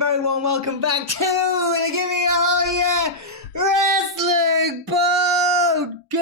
very warm welcome back to the Gimme Wrestling Podcast.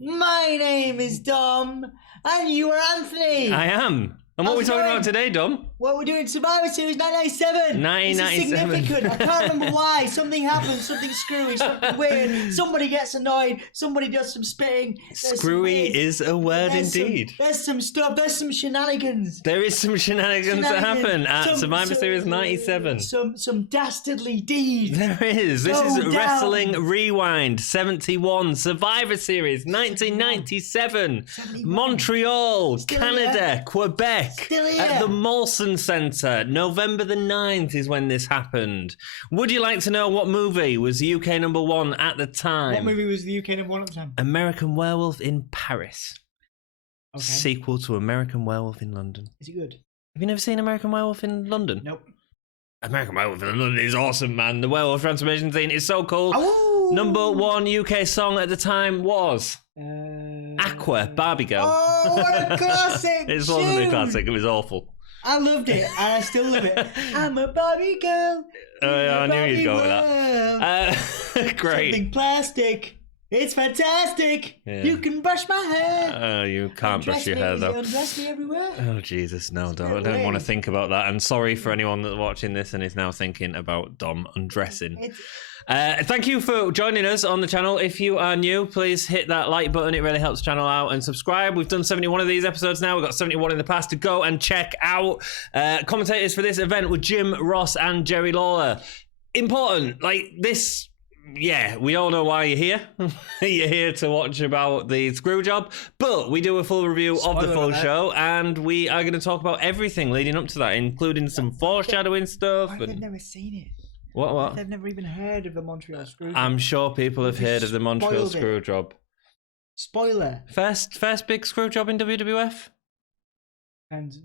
My name is Dom, and you are Anthony. I am. And what are we talking about today, Dom? Well, we're doing Survivor Series 1997. 1997. This is significant. I can't remember why. Something happens, something screwy, something weird. Somebody gets annoyed. Somebody does some spitting. Screwy is a word indeed. There's some stuff. There's some shenanigans. There is some shenanigans that happen at Survivor Series 97. Some dastardly deeds. There is. This is Wrestling Rewind 71, Survivor Series 1997, Montreal, Canada, Quebec. At the Molson Centre. November the 9th is when this happened. Would you like to know what movie was the UK number one at the time? What movie was the UK number one at the time? American Werewolf in Paris. Okay. Sequel to American Werewolf in London. Is it good? Have you never seen American Werewolf in London? Nope. American Werewolf in London is awesome, man. The werewolf transformation scene is so cool. Oh! Number one UK song at the time was Aqua, Barbie Girl. Oh, what a classic! It wasn't a classic, it was awful. I loved it, and I still love it. I'm a Barbie girl. I knew you'd go with that. Great. Something plastic. It's fantastic. Yeah. You can brush my hair. You can't brush your hair, though. Undress me everywhere. Oh, Jesus, no, I don't want to think about that. And sorry for anyone that's watching this and is now thinking about Dom undressing. Thank you for joining us on the channel. If you are new, please hit that like button. It really helps the channel out, and subscribe. We've done 71 of these episodes now. We've got 71 in the past to go and check out. Commentators for this event were Jim Ross and Jerry Lawler. Important, like this. Yeah, we all know why you're here. You're here to watch about the Screwjob, but we do a full review of the full show, and we are going to talk about everything leading up to that, including some foreshadowing stuff. I've never seen it. What? They've never even heard of the Montreal Screwjob. I'm sure people have heard of the Montreal Screwjob. Spoiler. First big screwjob in WWF?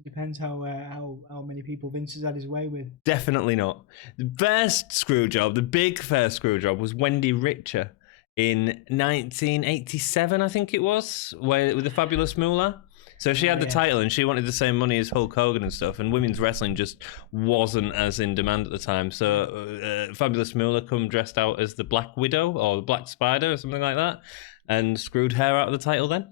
Depends how many people Vince has had his way with. Definitely not. The first screwjob, the big first screwjob, was Wendy Richter in 1987, I think it was, with the Fabulous Moolah. So she had the title, and she wanted the same money as Hulk Hogan and stuff, and women's wrestling just wasn't as in demand at the time. So Fabulous Moolah come dressed out as the Black Widow or the Black Spider or something like that, and screwed her out of the title then.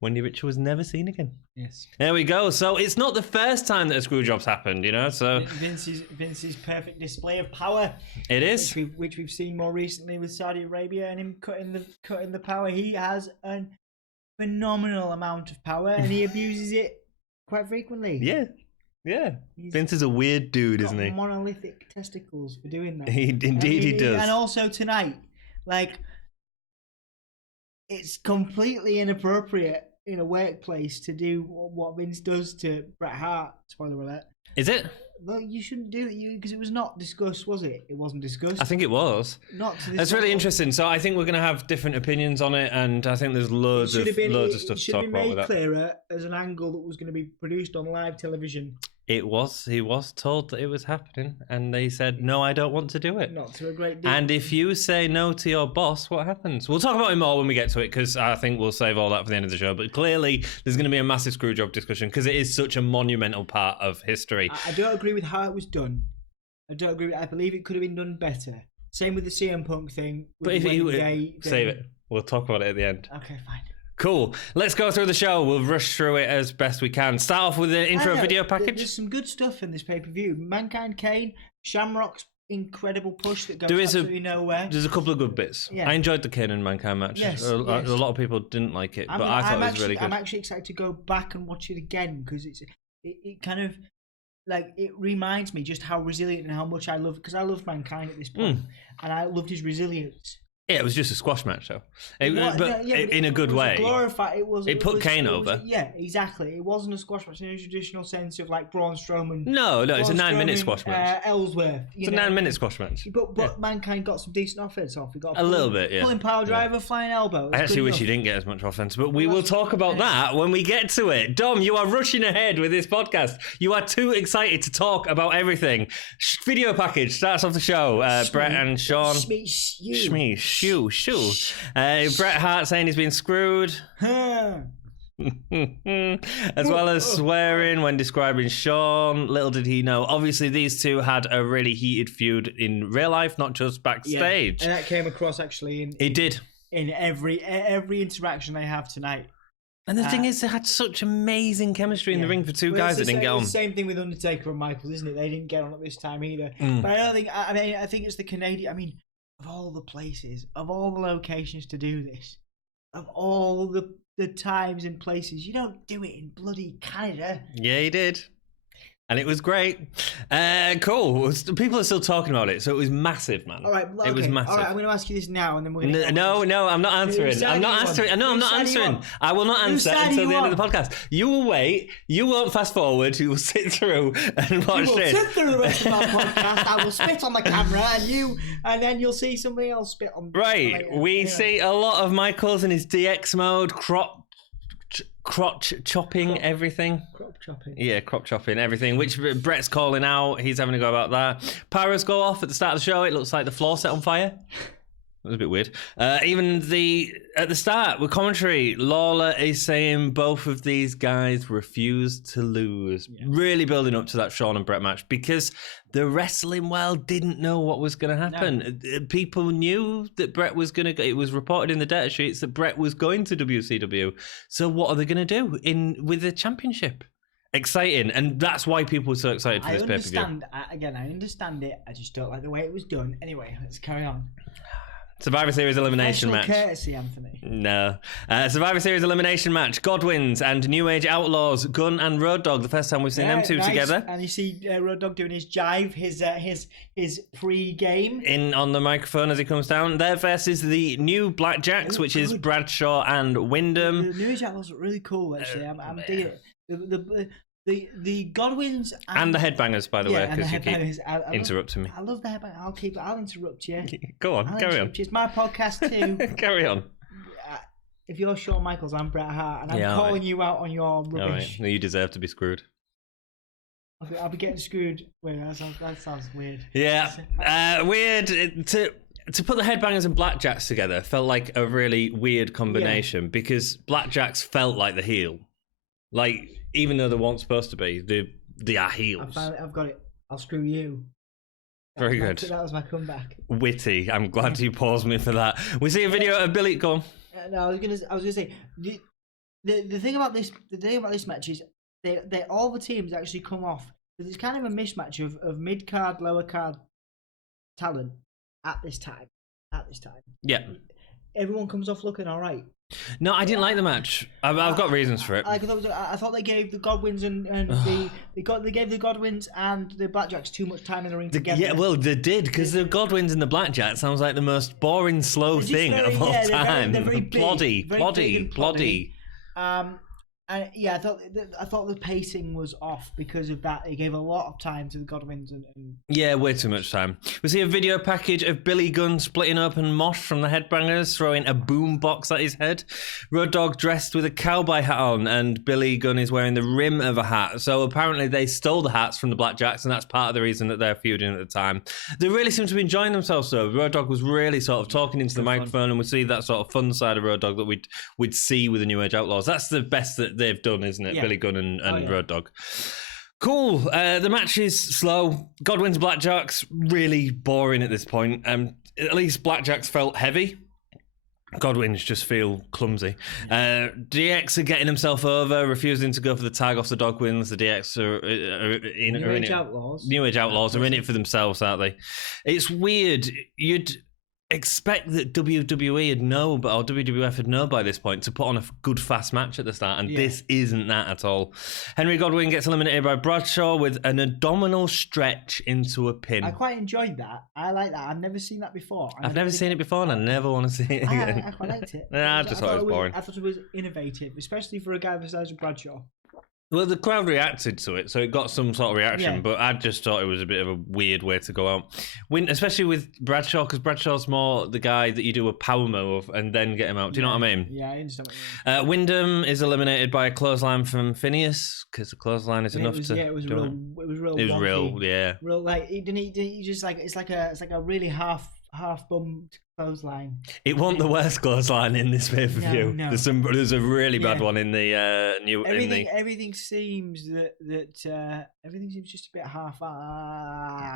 Wendy Richter was never seen again. Yes. There we go. So it's not the first time that a screwjob's happened, you know. So Vince's perfect display of power. It is, which we've seen more recently with Saudi Arabia and him cutting the power. He has a phenomenal amount of power, and he abuses it quite frequently. Yeah. Vince is a weird dude, isn't he? Monolithic testicles for doing that. He does. And also tonight, like, it's completely inappropriate in a workplace to do what Vince does to Bret Hart. Spoiler alert. Is it? Well, you shouldn't do it because it was not discussed, was it? It wasn't discussed. I think it was. Not to this That's really level. interesting. So I think we're going to have different opinions on it, and I think there's loads of stuff to talk about with that. It should have been made clearer as an angle that was going to be produced on live television. It was. He was told that it was happening, and they said, no, I don't want to do it. Not to a great deal. And if you say no to your boss, what happens? We'll talk about it more when we get to it, because I think we'll save all that for the end of the show. But clearly, there's going to be a massive Screwjob discussion, because it is such a monumental part of history. I don't agree with how it was done. I believe it could have been done better. Same with the CM Punk thing. But if you save it, we'll talk about it at the end. Okay, fine. Cool. Let's go through the show. We'll rush through it as best we can. Start off with the intro video package. There's some good stuff in this pay-per-view. Mankind Kane, Shamrock's incredible push that goes absolutely nowhere. There's a couple of good bits. Yeah. I enjoyed the Kane and Mankind match. Yes, a lot of people didn't like it, but I thought it was really good. I'm actually excited to go back and watch it again, because it kind of, like, it reminds me just how resilient and how much I love, because I loved Mankind at this point, and I loved his resilience. Yeah, it was just a squash match, though. In a good way. It put Kane over. Yeah, exactly. It wasn't a squash match in a traditional sense of like Braun Strowman. No, it's a 9-minute squash match. Ellsworth. It's a 9-minute squash match. But Mankind got some decent offense off. He got a little bit, yeah. Pulling power driver, flying elbow. I actually wish he didn't get as much offense, but we will talk about that when we get to it. Dom, you are rushing ahead with this podcast. You are too excited to talk about everything. Video package starts off the show. Bret and Shawn. Shoo. Bret Hart saying he's been screwed. As well as swearing when describing Shawn. Little did he know. Obviously, these two had a really heated feud in real life, not just backstage. Yeah, and that came across actually It did. In every interaction they have tonight. And the thing is, they had such amazing chemistry in the ring for two guys that didn't get on. It's the same thing with Undertaker and Michaels, isn't it? They didn't get on at this time either. But I don't think. I think it's the Canadian. I mean, of all the places, of all the locations to do this, of all the times and places, you don't do it in bloody Canada. Yeah, he did. And it was great. Cool. People are still talking about it, so it was massive, man. All right, okay. It was massive. All right, I'm going to ask you this now, and then we're going to... No, I'm not answering. I'm not answering. No, I'm not answering. I will not answer until the end of the podcast. You will wait. You won't fast forward. You will sit through and watch this. You will sit through the rest of our podcast. I will spit on the camera, and then you'll see somebody else spit on... Right. We see a lot of Michaels in his DX mode, crotch chopping everything. Crop chopping. Yeah, crop chopping everything, which Bret's calling out. He's having a go about that. Pyros go off at the start of the show. It looks like the floor set on fire. That was a bit weird. Even at the start with commentary, Lawler is saying both of these guys refuse to lose. Yeah. Really building up to that Shawn and Bret match because the wrestling world didn't know what was going to happen. No. People knew that Bret was going to. It was reported in the data sheets that Bret was going to WCW. So what are they going to do with the championship? Exciting, and that's why people were so excited for this pay-per-view. I understand it. I just don't like the way it was done. Anyway, let's carry on. Survivor Series elimination match. Courtesy, Anthony. No. Survivor Series elimination match. Godwinn's and New Age Outlaws, Gunn and Road Dogg. The first time we've seen them two together. And you see Road Dogg doing his jive, his pre-game. In on the microphone as he comes down. Their versus the new Blackjacks, which is Bradshaw and Wyndham. The New Age Outlaws look really cool, actually. I'm digging it. The Godwinns and the Headbangers, by the way, because you keep interrupting me. I love the Headbangers. I'll interrupt you. Go on, carry on. It's my podcast too. Carry on. If you're Shawn Michaels, I'm Bret Hart, and I'm calling you out on your rubbish. Right. You deserve to be screwed. I'll be getting screwed. Wait, that sounds weird. Yeah, weird. To put the Headbangers and Blackjacks together felt like a really weird combination because Blackjacks felt like the heel, like. Even though they weren't supposed to be, they are heels. I've got it. I'll screw you. Very good. That was my comeback. Witty. I'm glad you paused me for that. We see a video of Billy. Go on. No, I was gonna say the thing about this match is they all the teams actually come off. There's kind of a mismatch of mid card, lower card talent at this time. Yeah. Everyone comes off looking all right. No, I didn't like the match. I've got reasons for it. I thought they gave the Godwinns and they gave the Godwinns and the Blackjacks too much time in the ring together. Yeah, well, they did because the Godwinns and the Blackjacks sounds like the most boring, slow thing of all time. They're very big, ploddy. I thought the pacing was off because of that. It gave a lot of time to the Godwinns and yeah, way too much time. We see a video package of Billy Gunn splitting open Mosh from the Headbangers, throwing a boom box at his head. Road Dogg dressed with a cowboy hat on, and Billy Gunn is wearing the rim of a hat. So apparently they stole the hats from the Blackjacks, and that's part of the reason that they're feuding at the time. They really seem to be enjoying themselves, though. Road Dogg was really sort of talking into the microphone, and we see that sort of fun side of Road Dogg that we'd see with the New Age Outlaws. That's the best that they've done, isn't it? Yeah. Billy Gunn and Road Dogg. Cool. The match is slow. Godwinn's Blackjacks really boring at this point. At least Blackjacks felt heavy. Godwinn's just feel clumsy. DX are getting himself over, refusing to go for the tag off the Godwinns. The DX are in it. New Age Outlaws are in it for themselves, aren't they? It's weird. You'd expect that WWE would know, or WWF would know by this point to put on a good fast match at the start, and this isn't that at all. Henry Godwinn gets eliminated by Bradshaw with an abdominal stretch into a pin. I quite enjoyed that. I like that. I've never seen that before. I've never seen it before, and I never want to see it again. I quite liked it. I just thought it was boring. I thought it was innovative, especially for a guy the size of Bradshaw. Well, the crowd reacted to it, so it got some sort of reaction, but I just thought it was a bit of a weird way to go out. Especially with Bradshaw, because Bradshaw's more the guy that you do a power move and then get him out. Do you know what I mean? Yeah, I understand what you mean. Wyndham is eliminated by a clothesline from Phineas, because the clothesline is enough to... Yeah, it was real. It was real, yeah. Real, like, he just like, it's like a really half bumped clothesline. It wasn't the worst clothesline in this pay-per-view. No. There's a really bad one in the new. Everything seems that everything seems just a bit half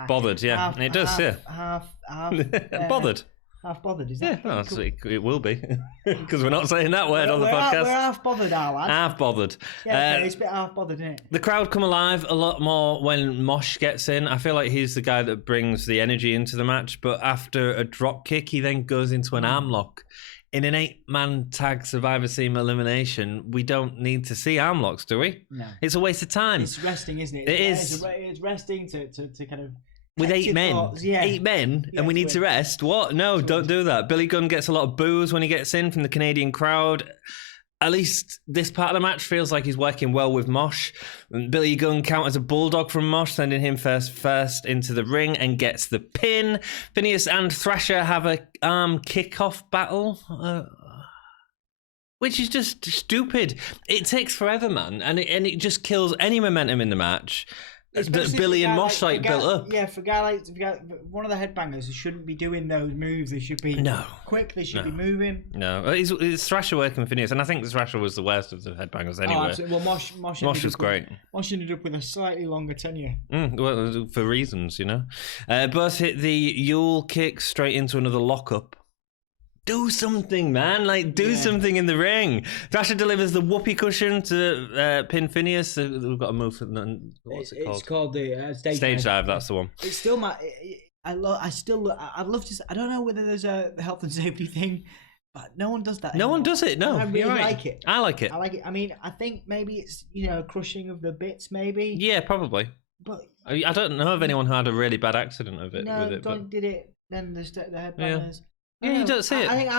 bothered. Yeah, it does. Half bothered. Half bothered, is that? Yeah, it will be because we're not saying that word on the podcast. We're half bothered, our lads. Half bothered. Yeah, it's a bit half bothered, isn't it? The crowd come alive a lot more when Mosh gets in. I feel like he's the guy that brings the energy into the match. But after a drop kick, he then goes into an arm lock. In an 8-man tag Survivor Series elimination, we don't need to see arm locks, do we? No. It's a waste of time. It's resting, isn't it? It is. It's resting to kind of. With 8 men, yeah. 8 men, and we need to rest. What? No, don't do that. Billy Gunn gets a lot of boos when he gets in from the Canadian crowd. At least this part of the match feels like he's working well with Mosh. Billy Gunn counters a bulldog from Mosh, sending him first into the ring and gets the pin. Phineas and Thrasher have a arm kickoff battle. Which is just stupid. It takes forever, man, and it just kills any momentum in the match. That Billy and Mosh built up. Yeah, for a guy like one of the headbangers who shouldn't be doing those moves. They should be quick. They should be moving. No, it's Thrasher working for Phineas, and I think Thrasher was the worst of the headbangers anyway. Oh, absolutely. Well, Mosh was great. Mosh ended up with a slightly longer tenure. Well, for reasons, you know. Both hit the Yule kick straight into another lockup. Do something, man. Do something in the ring. Thrasher delivers the whoopee cushion to pin Phineas. We've got a move. What's it called? It's called the stage dive. That's the one. It's still I'd love to. I don't know whether there's a health and safety thing, but no one does that anymore. No one does it. No, I really right. like it. I like it. I mean, I think maybe it's crushing of the bits, maybe. Yeah, probably. But I don't know of anyone who had a really bad accident of it. No, with it, Don did it. Then the headbangers. Yeah, you don't see it. I think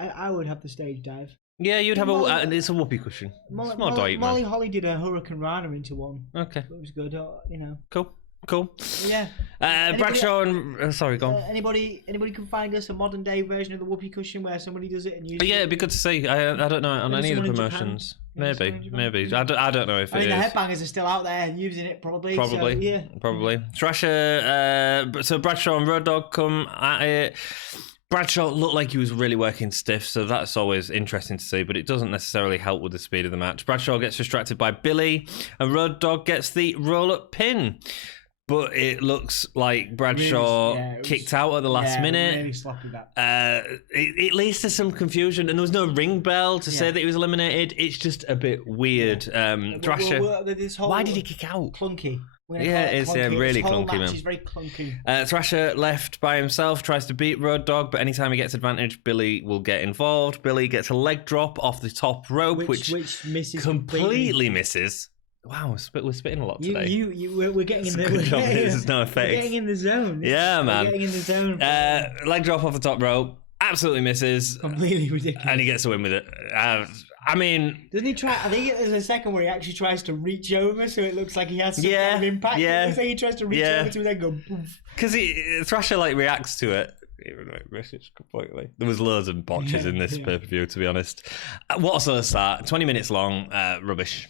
I would have the stage dive. Yeah, you'd have it's a whoopee cushion. It's more dive, Molly Holly did a Hurricane Rana into one. Okay. It was good, Cool. Yeah. Bradshaw and sorry, go on. Anybody can find us a modern day version of the whoopee cushion where somebody does it and uses yeah, it'd be good to see. I don't know on any of the promotions. Maybe. I don't know if it is. The headbangers are still out there using it probably. So, yeah. Probably. Thrasher. So Bradshaw and Road Dogg come at it. Bradshaw looked like he was really working stiff, so that's always interesting to see, but it doesn't necessarily help with the speed of the match. Bradshaw gets distracted by Billy, and Road Dogg gets the roll-up pin. But it looks like Bradshaw kicked out at the last minute. Really sloppy that. It leads to some confusion, and there was no ring bell to say that he was eliminated. It's just a bit weird. Thrasher, why did he kick out? Clunky. It's really clunky, man. He's very clunky. Thrasher left by himself, tries to beat Road Dogg, but anytime he gets advantage, Billy will get involved. Billy gets a leg drop off the top rope, which misses completely misses. Wow, we're spitting a lot today. We're getting in the zone. There's no effects. We're getting in the zone. Yeah, man. We're getting in the zone. Leg drop off the top rope. Absolutely misses. Completely ridiculous. And he gets a win with it. I mean... Doesn't he try... I think there's a second where he actually tries to reach over so it looks like he has some kind of impact. Yeah. It looks like he tries to reach over to it and then go poof. Because Thrasher reacts to it. Completely. There was loads of botches in this pay-per-view, to be honest. What a slow start. 20 minutes long. Rubbish.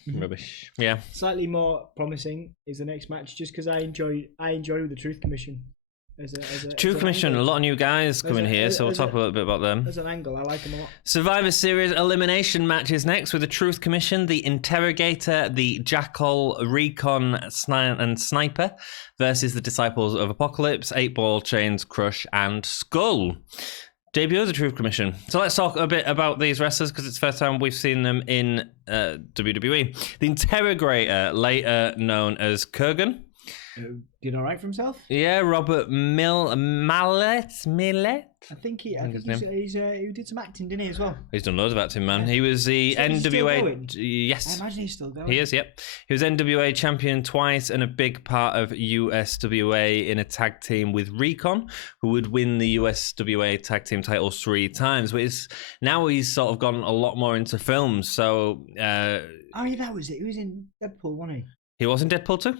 Yeah. Slightly more promising is the next match, just because I enjoy the Truth Commission. Truth Commission, a lot of new guys coming here, so we'll talk a little bit about them. As an angle, I like them a lot. Survivor Series elimination matches next with the Truth Commission, the Interrogator, the Jackal, Recon, and Sniper versus the Disciples of Apocalypse, 8-Ball, Chains, Crush, and Skull. Debut of the Truth Commission. So let's talk a bit about these wrestlers because it's the first time we've seen them in WWE. The Interrogator, later known as Kurgan. Did all right for himself? Yeah, Robert Millet. I think he did some acting, didn't he, as well? He's done loads of acting, man. He was the NWA... Yes. I imagine he's still going. He is, yep. He was NWA champion twice and a big part of USWA in a tag team with Recon, who would win the USWA tag team title 3 times. But now he's sort of gone a lot more into films, so... Oh, yeah, that was it. He was in Deadpool, wasn't he? He was in Deadpool too?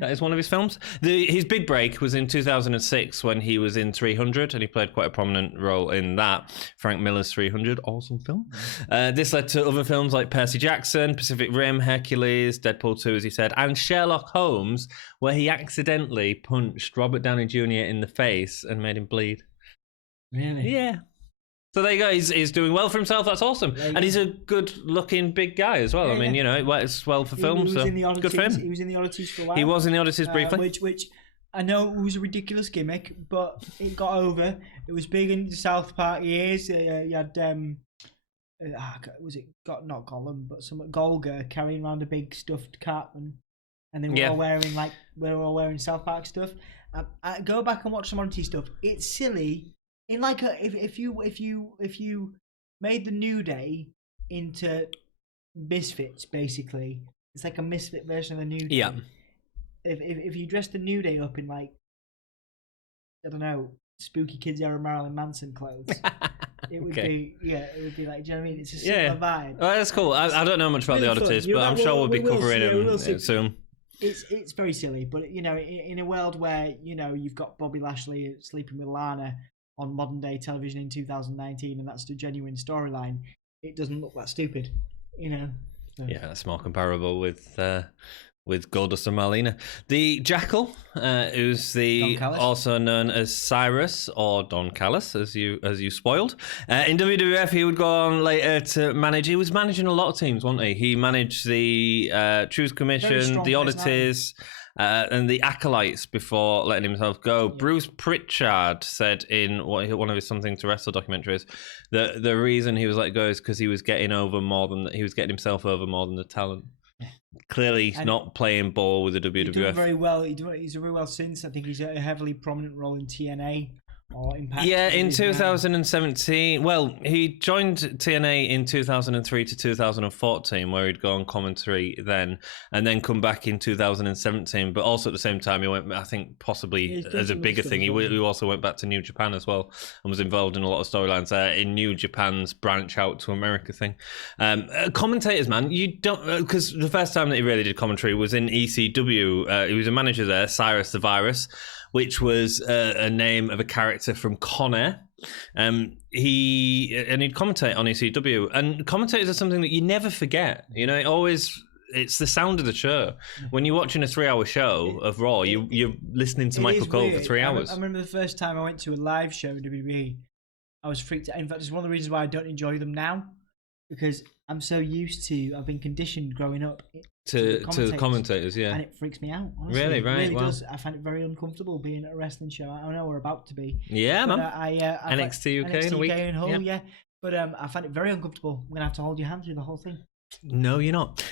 That is one of his films. His big break was in 2006 when he was in 300 and he played quite a prominent role in that. Frank Miller's 300, awesome film. This led to other films like Percy Jackson, Pacific Rim, Hercules, Deadpool 2, as he said, and Sherlock Holmes, where he accidentally punched Robert Downey Jr. in the face and made him bleed. Really? Yeah. So there you go. He's doing well for himself. That's awesome. And he's a good-looking big guy as well. I mean, it works well for film. He was in the Oddities. Good for him. He was in the Oddities for a while. He was in the Oddities briefly. Which I know it was a ridiculous gimmick, but it got over. It was big in the South Park years. You had was it not Gollum, but some Golga carrying around a big stuffed cat, and they were all wearing South Park stuff. I go back and watch some Oddity stuff. It's silly. In like if you made the New Day into Misfits, basically, it's like a misfit version of the New Day. Yeah. If you dressed the New Day up in, like, I don't know, Spooky Kids era Marilyn Manson clothes, it would be it would be like, do you know what I mean? It's a similar vibe. Well, that's cool. I don't know much about the Oddities, but I'm sure we'll be covering them soon. It's very silly, but in a world where you've got Bobby Lashley sleeping with Lana on modern day television in 2019, and that's the genuine storyline, it doesn't look that stupid, So. Yeah, that's more comparable with Goldust and Marlena. The Jackal, who's also known as Cyrus or Don Callis, as you spoiled. In WWF, he would go on later to manage. He was managing a lot of teams, wasn't he? He managed the Truth Commission, the Oddities, and the Acolytes before letting himself go. Yeah. Bruce Pritchard said in one of his Something to Wrestle documentaries that the reason he was let go is because he was getting himself over more than the talent. Clearly, he's not playing ball with the WWF. He's doing very well. He's doing very well since. I think he's a heavily prominent role in TNA or Impact. Yeah, in 2017. Well, he joined TNA in 2003 to 2014, where he'd go on commentary then, and then come back in 2017. But also at the same time, he went, I think, possibly as a bigger thing, he also went back to New Japan as well and was involved in a lot of storylines there in New Japan's branch out to America thing. Commentators, man, you don't, because the first time that he really did commentary was in ECW. He was a manager there, Cyrus the Virus, which was a name of a character from Con Air. He'd commentate on ECW, and commentators are something that you never forget. It's the sound of the show. When you're watching a 3-hour show of Raw, you're listening to Michael Cole for 3 hours. I remember the first time I went to a live show in WWE, I was freaked out. In fact, it's one of the reasons why I don't enjoy them now, because I'm so used to, I've been conditioned growing up to the commentators, yeah. And it freaks me out, honestly. Really? Right, it really does. I find it very uncomfortable being at a wrestling show. I know we're about to be. Yeah, man. NXT UK in a week. NXT UK in Hull, yeah. But I find it very uncomfortable. I'm going to have to hold your hand through the whole thing. No, you're not.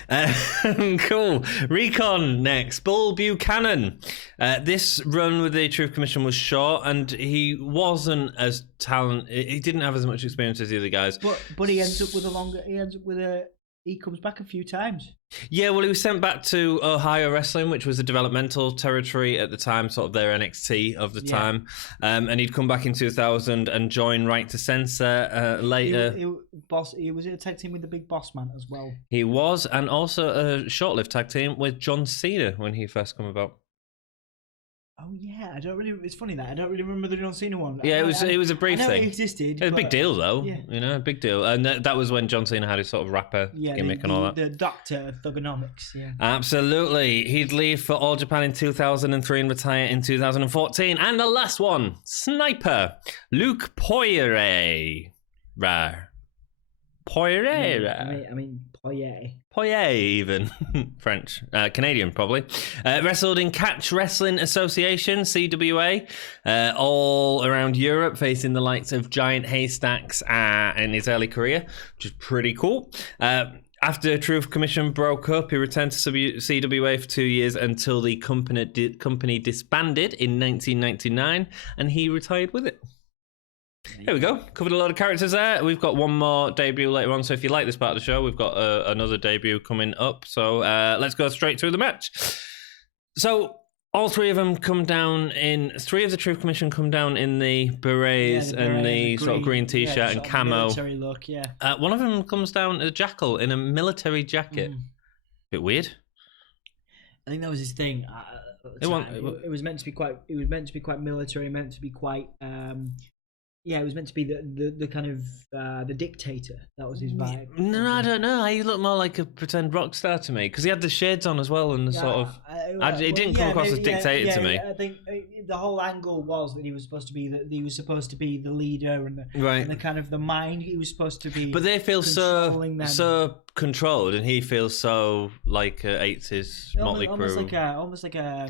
Cool. Recon next. Bull Buchanan. This run with the Truth Commission was short, and he wasn't as talented. He didn't have as much experience as the other guys. But he ends up with he comes back a few times. Yeah, well, he was sent back to Ohio Wrestling, which was the developmental territory at the time, sort of their NXT of the time. And he'd come back in 2000 and join Right to Censor later. He was in a tag team with the Big Boss Man as well. He was, and also a short-lived tag team with John Cena when he first came about. Oh yeah, it's funny that I don't really remember the John Cena one. Yeah, it was a brief thing. It existed. It was a big deal though. Yeah. A big deal. And that was when John Cena had his sort of rapper gimmick and all that. The Doctor of Thugonomics. Yeah. Absolutely. He'd leave for All Japan in 2003 and retire in 2014. And the last one, Sniper, Luke Poirier. Poirier. I mean Poirier. Poirier, even. French. Canadian, probably. Wrestled in Catch Wrestling Association, CWA, all around Europe, facing the likes of Giant Haystacks in his early career, which is pretty cool. After Truth Commission broke up, he returned to CWA for 2 years until the company disbanded in 1999, and he retired with it. There we go. Covered a lot of characters there. We've got one more debut later on, so if you like this part of the show, we've got another debut coming up. So let's go straight through the match. So all three of them come down in... Three of the Truth Commission come down in the berets and the sort of green T-shirt and camo. Military look, yeah. One of them comes down as a Jackal in a military jacket. Bit weird. I think that was his thing. It was meant to be quite... It was meant to be quite military, meant to be quite... Yeah, it was meant to be the kind of the dictator. That was his vibe. No, I don't know. He looked more like a pretend rock star to me because he had the shades on as well, and he didn't come across as dictator to me. I think the whole angle was that he was supposed to be the leader and and the kind of the mind. He was supposed to be. But they feel so controlled, and he feels so like 80s Motley Crue. Almost like a.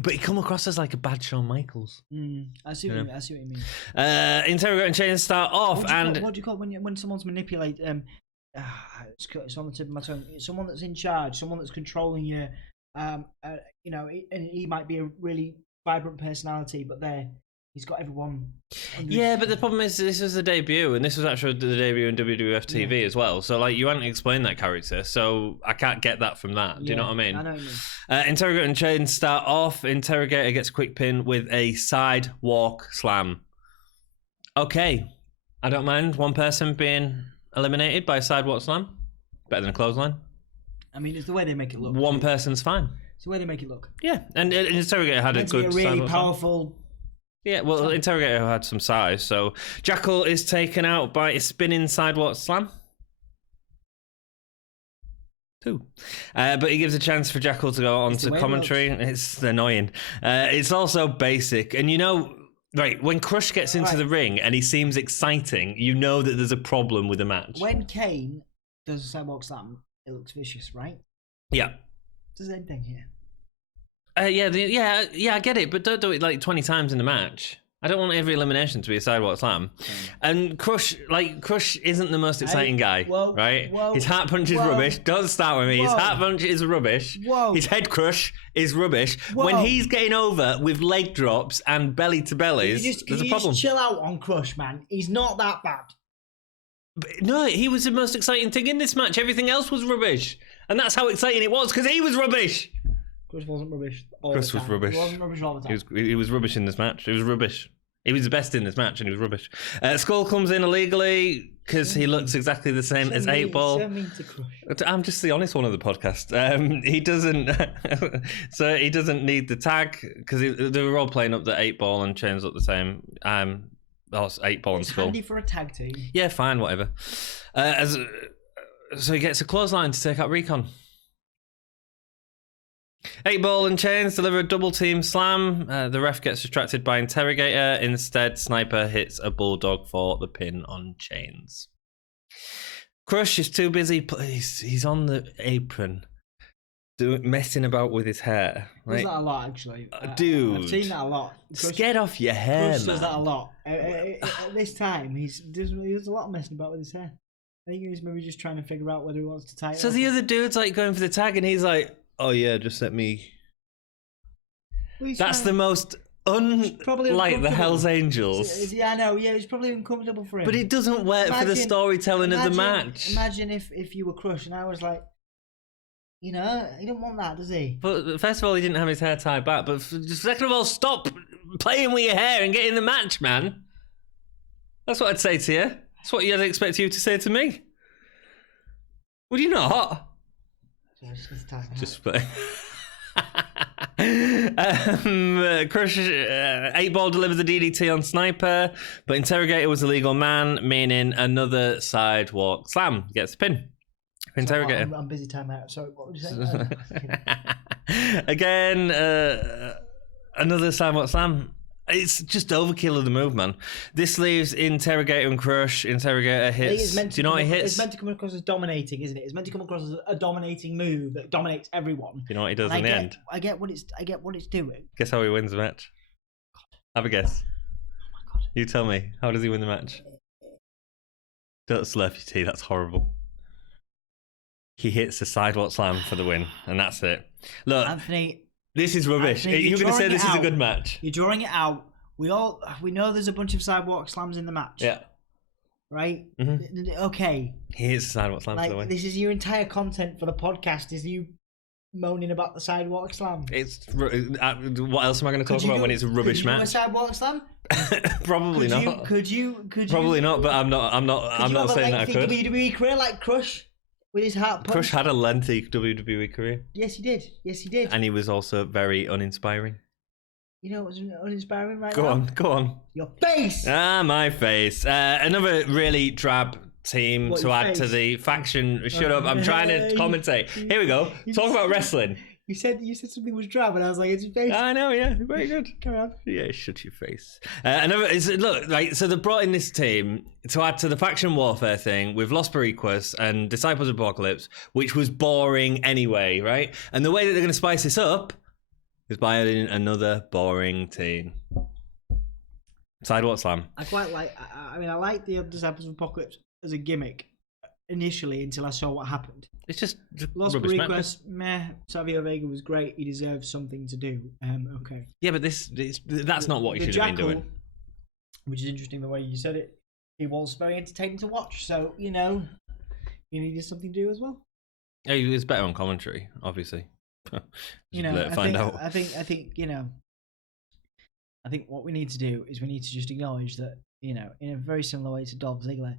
But he come across as like a bad Shawn Michaels. I see what you mean. Interrogate and chains start off, what do you call it when someone's manipulating? It's on the tip of my tongue. Someone that's in charge, someone that's controlling you. And he might be a really vibrant personality, but he's got everyone. Yeah, but the problem is this was the debut, and this was actually the debut in WWF TV as well. So like you hadn't explained that character, so I can't get that from that. Do you know what I mean? I know what you mean. Interrogator and chains start off. Interrogator gets a quick pin with a sidewalk slam. Okay, I don't mind one person being eliminated by a sidewalk slam. Better than a clothesline. I mean, it's the way they make it look. One person's fine. It's the way they make it look. Yeah, and Interrogator had a good really powerful. Yeah, well, Interrogator had some size, so Jackal is taken out by a spinning sidewalk slam. 2. But he gives a chance for Jackal to go on to commentary. It's annoying. It's also basic, and right, when Crush gets into the ring and he seems exciting, you know that there's a problem with the match. When Kane does a sidewalk slam, it looks vicious, right? Yeah. It's the same thing here. I get it, but don't do it like 20 times in the match. I don't want every elimination to be a sidewalk slam. And Crush isn't the most exciting guy, right? His heart punch is rubbish. Don't start with me. His heart punch is rubbish. His head crush is rubbish. When he's getting over with leg drops and belly to bellies, there's a problem. Just chill out on Crush, man. He's not that bad. But no, he was the most exciting thing in this match. Everything else was rubbish. And that's how exciting it was, because he was rubbish. Chris wasn't rubbish Chris was rubbish. He wasn't rubbish all the time. He was rubbish in this match. It was rubbish. He was the best in this match, and he was rubbish. Skull comes in illegally because he looks exactly the same as 8-Ball. So mean to Crush. I'm just the honest one of the podcast. He doesn't. So he doesn't need the tag because they were all playing up the 8-Ball and Chains look the same. That's 8-Ball and Skull. Handy for a tag team. Yeah, fine, whatever. So he gets a clothesline to take out Recon. 8-Ball and Chains deliver a double team slam. The ref gets distracted by Interrogator. Instead, Sniper hits a Bulldog for the pin on Chains. Crush is too busy. He's on the apron, messing about with his hair. Right? Does that a lot, actually. Dude, I've seen that a lot. Crush, get off your hair, Crush man. does that a lot. At this time, he does a lot of messing about with his hair. I think he's maybe just trying to figure out whether he wants to tie it. So the other dude's like going for the tag, and he's like, "Oh yeah, just let me." Well, that's the most like the Hell's Angels. Yeah, I know. Yeah, it's probably uncomfortable for him. But it doesn't work for the storytelling of the match. Imagine if you were Crush and I was like, he don't want that, does he? But first of all, he didn't have his hair tied back. But second of all, stop playing with your hair and get in the match, man. That's what I'd say to you. That's what I'd expect you to say to me. Would you not? Just play. Crush 8-Ball delivers the DDT on Sniper, but Interrogator was a legal man, meaning another sidewalk slam gets the pin. Interrogator. I'm busy time out. Sorry, what would you say? Again, another sidewalk slam. It's just overkill of the move, man. This leaves Interrogator and Crush. Interrogator hits. Do you know what he hits? It's meant to come across as dominating, isn't it? It's meant to come across as a dominating move that dominates everyone. Do you know what he does in the end? I get what it's doing. Guess how he wins the match? Have a guess. Oh my god! You tell me. How does he win the match? Don't slurp your tea. That's horrible. He hits a sidewalk slam for the win, and that's it. Look, Anthony. This is rubbish. You're going to say this is a good match. You're drawing it out. We know there's a bunch of sidewalk slams in the match. Yeah. Right? Mm-hmm. Okay. Here's the sidewalk slam for the win. This is your entire content for the podcast, is you moaning about the sidewalk slam. What else am I going to talk about when it's a rubbish match? A sidewalk slam? Probably not. Could you? Probably not, but I'm not saying that I could. WWE career like Crush? With his heart punch. Crush had a lengthy WWE career. Yes, he did. And he was also very uninspiring. You know what's uninspiring right Go now? Go on. Your face! My face. Another really drab team to add to the faction. Shut up, I'm trying to commentate. Here we go. Talk about wrestling. You said something was drab, and I was like, it's your face. I know, yeah, very good. Carry on. Yeah, shut your face. Look, right, so they brought in this team to add to the faction warfare thing with Los Boricuas and Disciples of Apocalypse, which was boring anyway, right? And the way that they're going to spice this up is by adding another boring team. Sidewalk Slam. I quite like. I like the Disciples of Apocalypse as a gimmick initially until I saw what happened. It's just Los Boricuas, meh. Savio Vega was great. He deserves something to do. Okay. Yeah, but that's not what he should have been doing. Which is interesting the way you said it. It was very entertaining to watch. So you know, he needed something to do as well. Yeah, he was better on commentary, obviously. You know, I think you know. I think what we need to do is we need to just acknowledge that, you know, in a very similar way to Dolph Ziggler,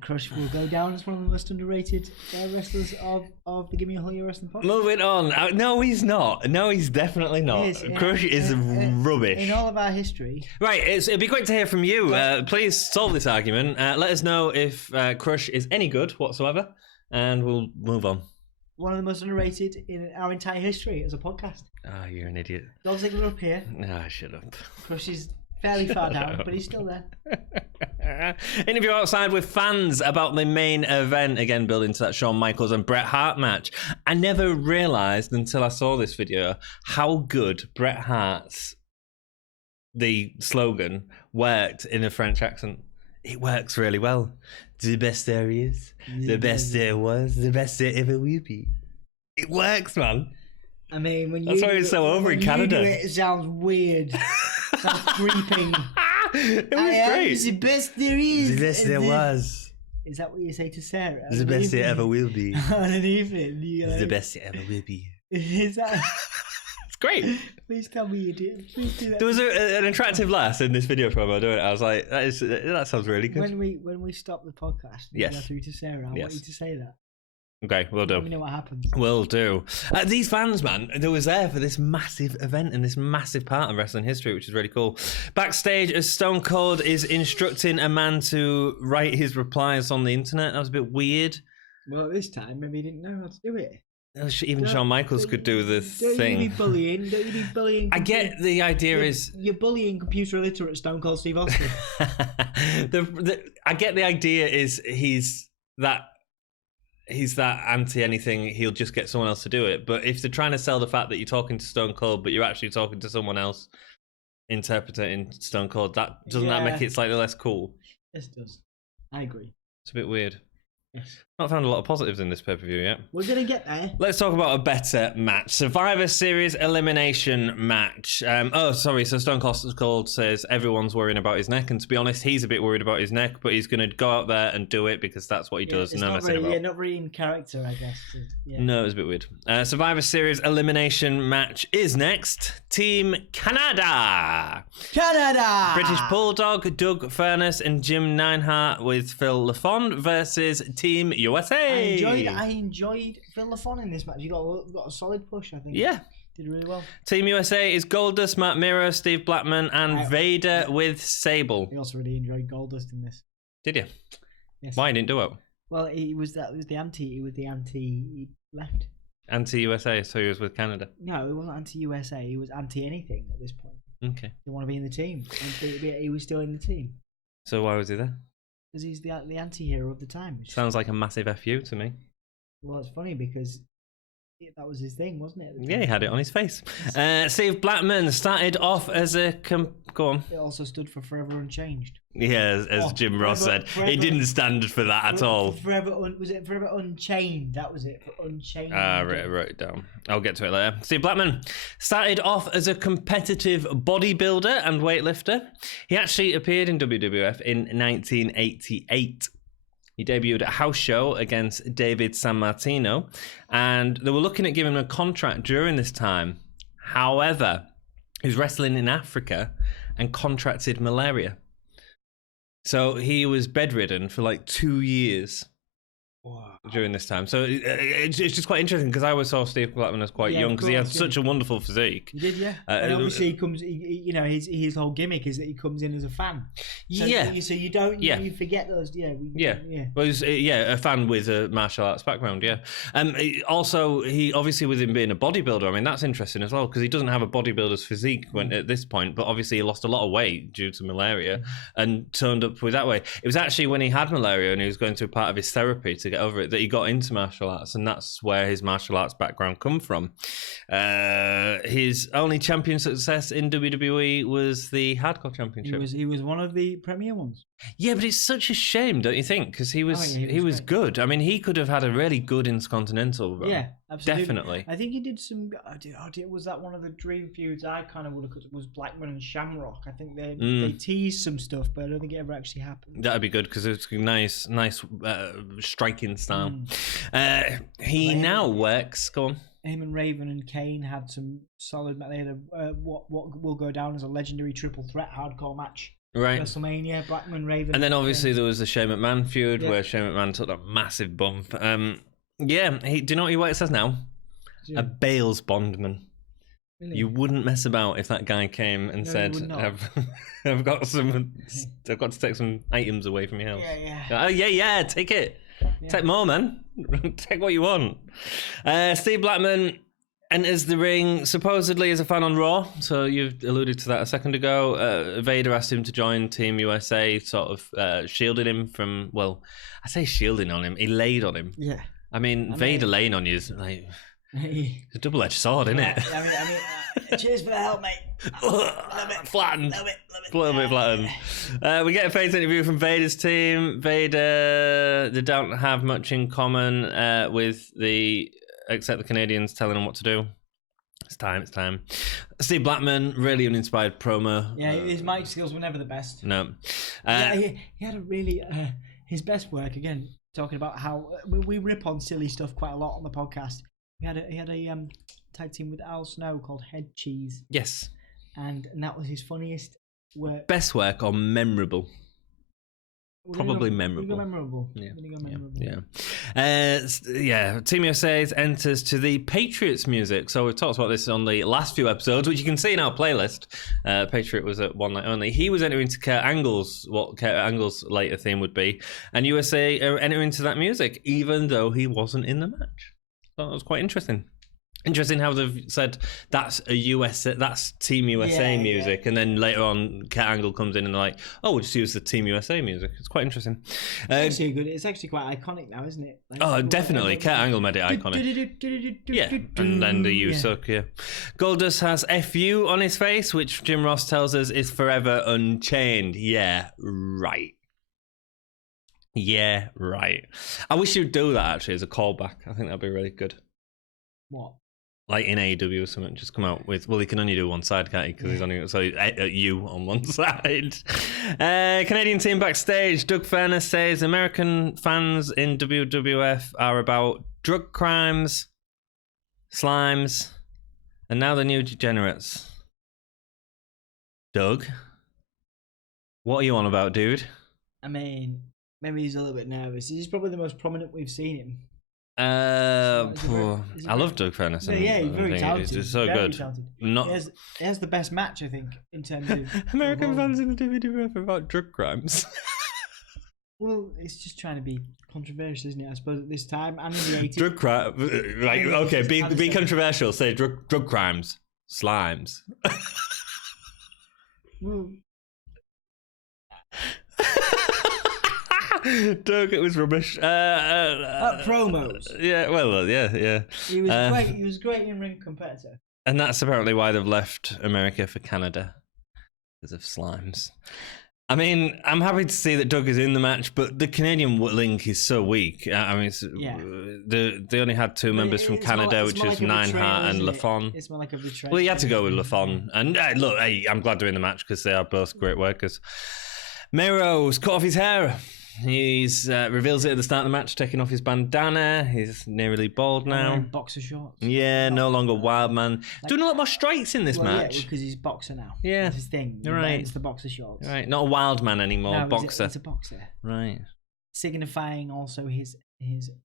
Crush will go down as one of the most underrated wrestlers of the Gimme All Your Wrestling podcast. Moving on. No, he's not. No, he's definitely not. Crush is rubbish. In all of our history. Right, it'd be great to hear from you. Please solve this argument. Let us know if Crush is any good whatsoever, and we'll move on. One of the most underrated in our entire history as a podcast. Ah, you're an idiot. Dolph Ziggler up here. Ah, shut up. Crush is fairly far down, but he's still there. Interview outside with fans about the main event, again building to that Shawn Michaels and Bret Hart match. I never realised until I saw this video how good Bret Hart's the slogan worked in a French accent. It works really well. The best there is, the best there was, the best there ever will be. It works, man. I mean, that's why it's so over in Canada. It sounds weird. Sounds creepy. It was great. The best there is. The best there was. Is that what you say to Sarah? The best there ever will be. On an evening. The best there ever will be. Is that... It's great. Please tell me you did. Please do that. There was an attractive lass in this video promo doing it. I was like, that sounds really good. When we stop the podcast, yes, go through to Sarah, I want you to say that. Okay, we'll do. Let me know what happens. Will do. These fans, man, they was there for this massive event and this massive part of wrestling history, which is really cool. Backstage, as Stone Cold is instructing a man to write his replies on the internet. That was a bit weird. Well, this time, maybe he didn't know how to do it. Even Shawn Michaels could do the thing. Don't you be bullying. I get the idea you're bullying computer illiterate Stone Cold Steve Austin. I get the idea is he's that anti anything, he'll just get someone else to do it. But if they're trying to sell the fact that you're talking to Stone Cold, but you're actually talking to someone else interpreting Stone Cold, doesn't that make it slightly less cool? Yes, it does. I agree. It's a bit weird. Yes. Not found a lot of positives in this pay-per-view yet. We're going to get there. Let's talk about a better match. Survivor Series elimination match. So Stone Cold says everyone's worrying about his neck, and to be honest, he's a bit worried about his neck, but he's going to go out there and do it because that's what he does. It's not really in character, I guess. No, it was a bit weird. Survivor Series elimination match is next. Team Canada! British Bulldog, Doug Furness, and Jim Neidhart with Phil LaFon versus Team USA. I enjoyed Phil LaFon in this match. You got a solid push, I think. Yeah. Did really well. Team USA is Goldust, Matt Miro, Steve Blackman, and Vader with Sable. I also really enjoyed Goldust in this. Did you? Yes. Why didn't do it? Well, he was the anti. He left. Anti-USA, so he was with Canada. No, he wasn't anti-USA. He was anti-anything at this point. Okay. He didn't want to be in the team. He was still in the team. So why was he there? Because he's the anti-hero of the time. Sounds like a massive FU to me. Well, it's funny because that was his thing, wasn't it? Yeah, he had it on his face. Steve Blackman started off as a... Go on. It also stood for Forever Unchanged. Yeah, as Jim Ross said. It didn't stand for that at all. Was it Forever Unchained? That was it, for Unchained. I wrote it down. I'll get to it later. Steve Blackman started off as a competitive bodybuilder and weightlifter. He actually appeared in WWF in 1988. He debuted at a house show against David Sammartino, and they were looking at giving him a contract during this time. However, he was wrestling in Africa and contracted malaria. So he was bedridden for like 2 years during this time. So it's just quite interesting because I always saw Steve Blackman as quite young because he had such a wonderful physique. He did, yeah. And obviously he comes, you know, his whole gimmick is that he comes in as a fan. So, so you don't, you forget those, Well, he's, a fan with a martial arts background, Also, he obviously with him being a bodybuilder, I mean, that's interesting as well because he doesn't have a bodybuilder's physique at this point, but obviously he lost a lot of weight due to malaria and turned up with that way. It was actually when he had malaria and he was going through part of his therapy to get over it that he got into martial arts, and that's where his martial arts background come from. His only champion success in WWE was the Hardcore Championship. He was one of the premier ones. Yeah, but it's such a shame, don't you think? Because he was good. I mean, he could have had a really good Intercontinental run. Yeah, absolutely. Definitely. I think he did some. Was that one of the dream feuds I kind of would have? Was Blackman and Shamrock? I think they teased some stuff, but I don't think it ever actually happened. That'd be good because it's a nice striking style. He now works. Go on. Him and Raven and Kane had some solid. They had what will go down as a legendary triple threat hardcore match. Right. WrestleMania, Blackman, Raven. And then obviously there was the Shane McMahon feud where Shane McMahon took that massive bump. Do you know what he says now? Yeah. A Bales Bondman. Really? You wouldn't mess about if that guy came and said, I've got to take some items away from your house. Yeah, take it. Yeah. Take more, man. Take what you want. Steve Blackman enters the ring supposedly as a fan on Raw, so you've alluded to that a second ago. Vader asked him to join Team USA, sort of shielded him from, well, I say shielding on him, he laid on him. Yeah. I mean Vader laying on you is like, it's a double-edged sword, isn't it? I mean, cheers for the help, mate. Love it. Flattened. Love it. A little bit flattened. We get a face interview from Vader's team. Vader, they don't have much in common except the Canadians telling them what to do. It's time. Steve Blackman, really uninspired promo. Yeah, his mic skills were never the best. No. He had a really, his best work, again, talking about how we rip on silly stuff quite a lot on the podcast. He had a tag team with Al Snow called Head Cheese. Yes. And that was his funniest work. Best work or memorable? Probably memorable. Yeah. Team USA enters to the Patriots music. So we've talked about this on the last few episodes, which you can see in our playlist. Patriot was at One Night Only. He was entering to Kurt Angle's, what Kurt Angle's later theme would be, and USA are entering to that music, even though he wasn't in the match. So that was quite interesting. Interesting how they've said that's Team USA music, and then later on, Kurt Angle comes in and they're like, "Oh, we'll just use the Team USA music." It's quite interesting. It's actually quite iconic now, isn't it? Like, definitely. Kurt Angle made it iconic. Yeah, and then the "You Suck." Yeah, Goldust has "FU" on his face, which Jim Ross tells us is forever unchained. Yeah, right. I wish you'd do that actually as a callback. I think that'd be really good. What? Like in AEW or something, just come out with, well, he can only do one side, can't he? Because he's only, so you on one side. Canadian team backstage, Doug Furnas says American fans in WWF are about drug crimes, slimes, and now the new degenerates. Doug, what are you on about, dude? I mean, maybe he's a little bit nervous. He's probably the most prominent we've seen him. I love Doug Furnas. Yeah, he's very talented. He's so good. He has the best match, I think, in terms of American fans in the WWF about drug crimes. Well, it's just trying to be controversial, isn't it? I suppose at this time and in the 80s. Drug crime, like okay, be controversial. Say drug crimes, slimes. Well. Doug, it was rubbish. Promos. Yeah, well, yeah. He was great. He was great in ring competitor. And that's apparently why they've left America for Canada, because of slimes. I mean, I'm happy to see that Doug is in the match, but the Canadian link is so weak. I mean, they only had two members from Canada, which is Nineheart and LaFon. It's more like a betrayal. Well, you had to go with LaFon. And look, I'm glad they're in the match because they are both great workers. Miro's cut off his hair. He's reveals it at the start of the match, taking off his bandana. He's nearly bald now. Boxer shorts. Yeah, no longer wild man. Doing a lot more strikes in this match. Yeah, because he's boxer now. Yeah, that's his thing. Right. It's the boxer shorts. Right, not a wild man anymore. No, boxer. It's a boxer. Right. signifying also his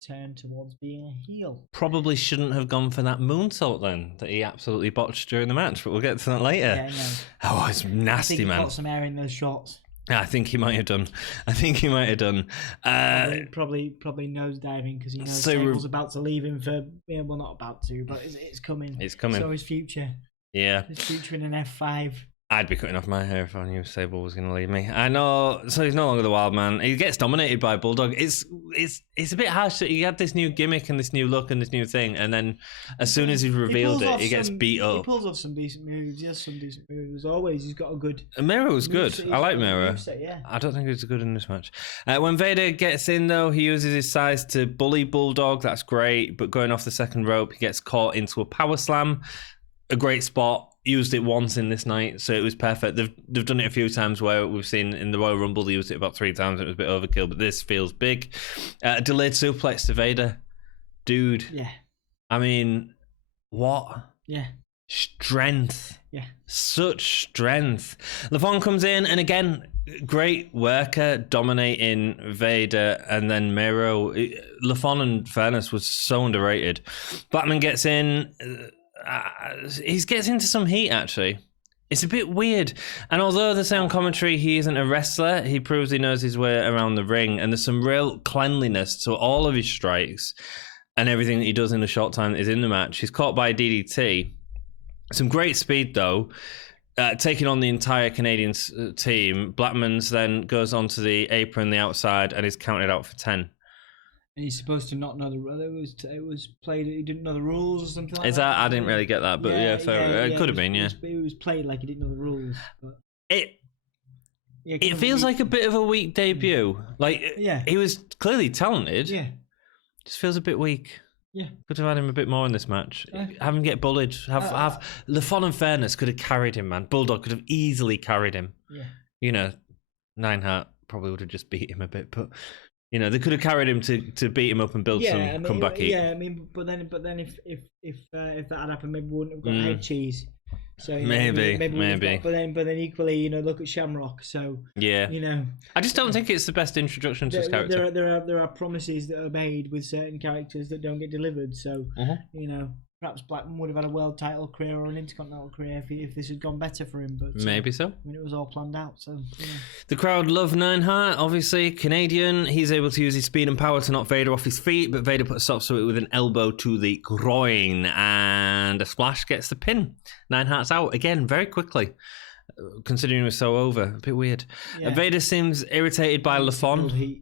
turn towards being a heel. Probably shouldn't have gone for that moonsault then that he absolutely botched during the match, but we'll get to that later. Yeah, no. Oh, it's nasty, man. He got some air in those shots. I think he might have done. Probably nosediving because he knows Sable's about to leave him for. Well, not about to, but it's coming. It's coming. So his future. Yeah. His future in an F5. I'd be cutting off my hair if I knew Sable was going to leave me. I know. So he's no longer the Wild Man. He gets dominated by Bulldog. It's a bit harsh that he had this new gimmick and this new look and this new thing, and then as soon as he's revealed it, he gets beat up. He pulls off some decent moves. He has some decent moves. As always, he's got a good. Miro's good. I like Miro. Yeah. I don't think he's good in this match. When Vader gets in, though, he uses his size to bully Bulldog. That's great. But going off the second rope, he gets caught into a power slam. A great spot. Used it once in this night, so it was perfect. They've done it a few times where we've seen in the Royal Rumble they used it about 3 times. It was a bit overkill, but this feels big. Delayed suplex to Vader, dude. Yeah. I mean, what? Yeah. Strength. Yeah. Such strength. LaFon comes in, and again, great worker dominating Vader, and then Miro. LaFon, in fairness, was so underrated. Blackman gets in. He gets into some heat, actually. It's a bit weird. And although they say on commentary he isn't a wrestler, he proves he knows his way around the ring. And there's some real cleanliness to all of his strikes and everything that he does in the short time that he's in the match. He's caught by DDT. Some great speed, though. Taking on the entire Canadian team. Blackman's then goes onto the apron, the outside, and is counted out for 10. And he's supposed to not know the rules. It was played. He didn't know the rules or something like that. Is that? I didn't really get that, but yeah, fair. It could have been, yeah. It was played like he didn't know the rules. But... It feels like a bit of a weak debut. Like, he was clearly talented. Yeah. Just feels a bit weak. Yeah. Could have had him a bit more in this match. Have him get bullied. Have LaFon and Fairness could have carried him, man. Bulldog could have easily carried him. Yeah. You know, Neidhart probably would have just beat him a bit, but... You know, they could have carried him to beat him up and build some comeback heat. Yeah, I mean, but then if that had happened, maybe we wouldn't have got head cheese. So maybe. But then equally, you know, look at Shamrock. So yeah, you know, I just don't think it's the best introduction to his character. There are promises that are made with certain characters that don't get delivered. So you know, perhaps Blackman would have had a world title career or an intercontinental career if this had gone better for him. But maybe so. I mean, it was all planned out. So you know. The crowd love Neidhart. Obviously, Canadian. He's able to use his speed and power to knock Vader off his feet, but Vader puts a stop to it with an elbow to the groin, and a splash gets the pin. Neidhart's out again very quickly. Considering he was so over, a bit weird. Yeah. Vader seems irritated by LaFon.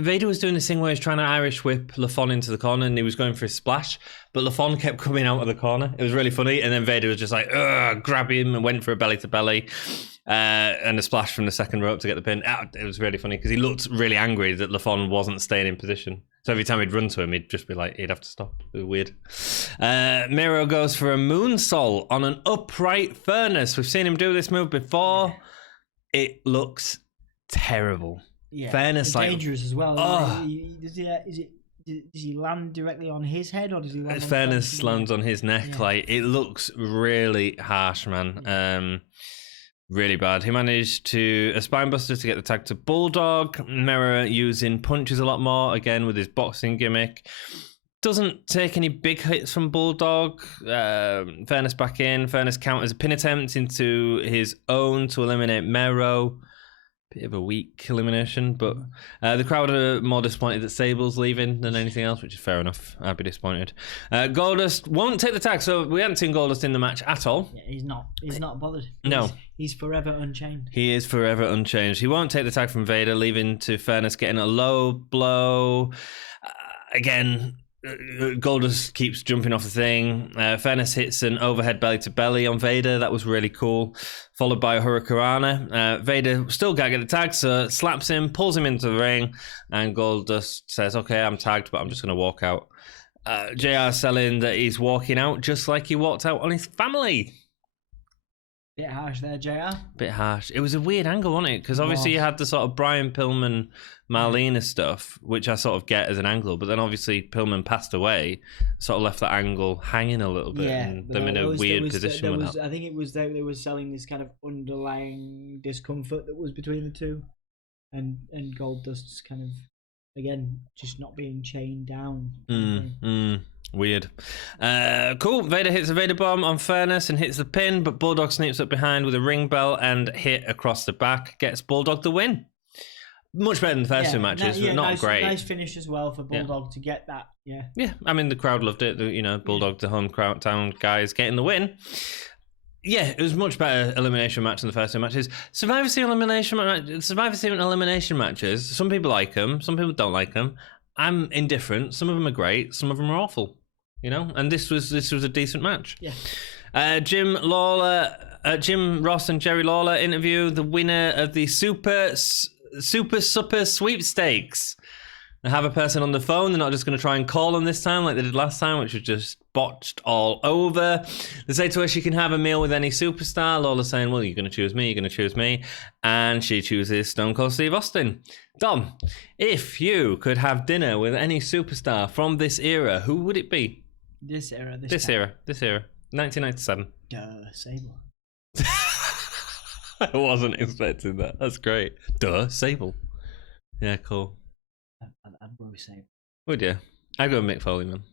Vader was doing this thing where he was trying to Irish whip LaFon into the corner, and he was going for a splash, but LaFon kept coming out of the corner. It was really funny, and then Vader was just like, grab him, and went for a belly to belly, and a splash from the second rope to get the pin. It was really funny because he looked really angry that LaFon wasn't staying in position. So every time he'd run to him, he'd just be like, he'd have to stop. It was weird. Miro goes for a moonsault on an upright furnace. We've seen him do this move before. It looks terrible. Yeah, furnace, like dangerous as well. Does he land directly on his head, or does he land on Furnace lands on his neck? Yeah. Like, it looks really harsh, man. Really bad. He managed a spinebuster to get the tag to Bulldog. Miro using punches a lot more, again with his boxing gimmick. Doesn't take any big hits from Bulldog. Fairness back in. Fairness counters a pin attempt into his own to eliminate Miro. Bit of a weak elimination, but the crowd are more disappointed that Sable's leaving than anything else, which is fair enough. I'd be disappointed. Goldust won't take the tag, so we haven't seen Goldust in the match at all. Yeah, he's not bothered. No. He's forever unchanged. He is forever unchanged. He won't take the tag from Vader, leaving to Fairness getting a low blow. Again, Goldust keeps jumping off the thing. Fairness hits an overhead belly to belly on Vader. That was really cool. Followed by a Hurricanrana. Vader still can't get the tag, so slaps him, pulls him into the ring, and Goldust says, "Okay, I'm tagged, but I'm just going to walk out." JR selling that he's walking out just like he walked out on his family. Bit harsh there, JR. Bit harsh. It was a weird angle, wasn't it? Because obviously you had the sort of Brian Pillman, Marlena stuff, which I sort of get as an angle, but then obviously Pillman passed away, sort of left that angle hanging a little bit, and them in a weird position with that. I think it was they were selling this kind of underlying discomfort that was between the two. and Goldust's kind of again just not being chained down. Weird. Cool. Vader hits a Vader bomb on Furnace and hits the pin, but Bulldog sneaks up behind with a ring bell and hit across the back. Gets Bulldog the win. Much better than the first two matches, but not great. Nice finish as well for Bulldog to get that. Yeah. I mean, the crowd loved it. Bulldog, the hometown guys, getting the win. Yeah, it was much better elimination match than the first two matches. Survivor Series elimination matches. Some people like them. Some people don't like them. I'm indifferent. Some of them are great. Some of them are awful. And this was a decent match. Yeah. Jim Ross and Jerry Lawler interview the winner of the Super Supper Sweepstakes. They have a person on the phone. They're not just going to try and call them this time like they did last time, which was just botched all over. They say to her she can have a meal with any superstar. Lawler's saying, well, you're going to choose me, you're going to choose me. And she chooses Stone Cold Steve Austin. Dom, if you could have dinner with any superstar from this era, who would it be? This era. 1997. Sable. I wasn't expecting that. That's great. Sable. Yeah, cool. I'd go with Sable. Would you? I'd go with Mick Foley, man.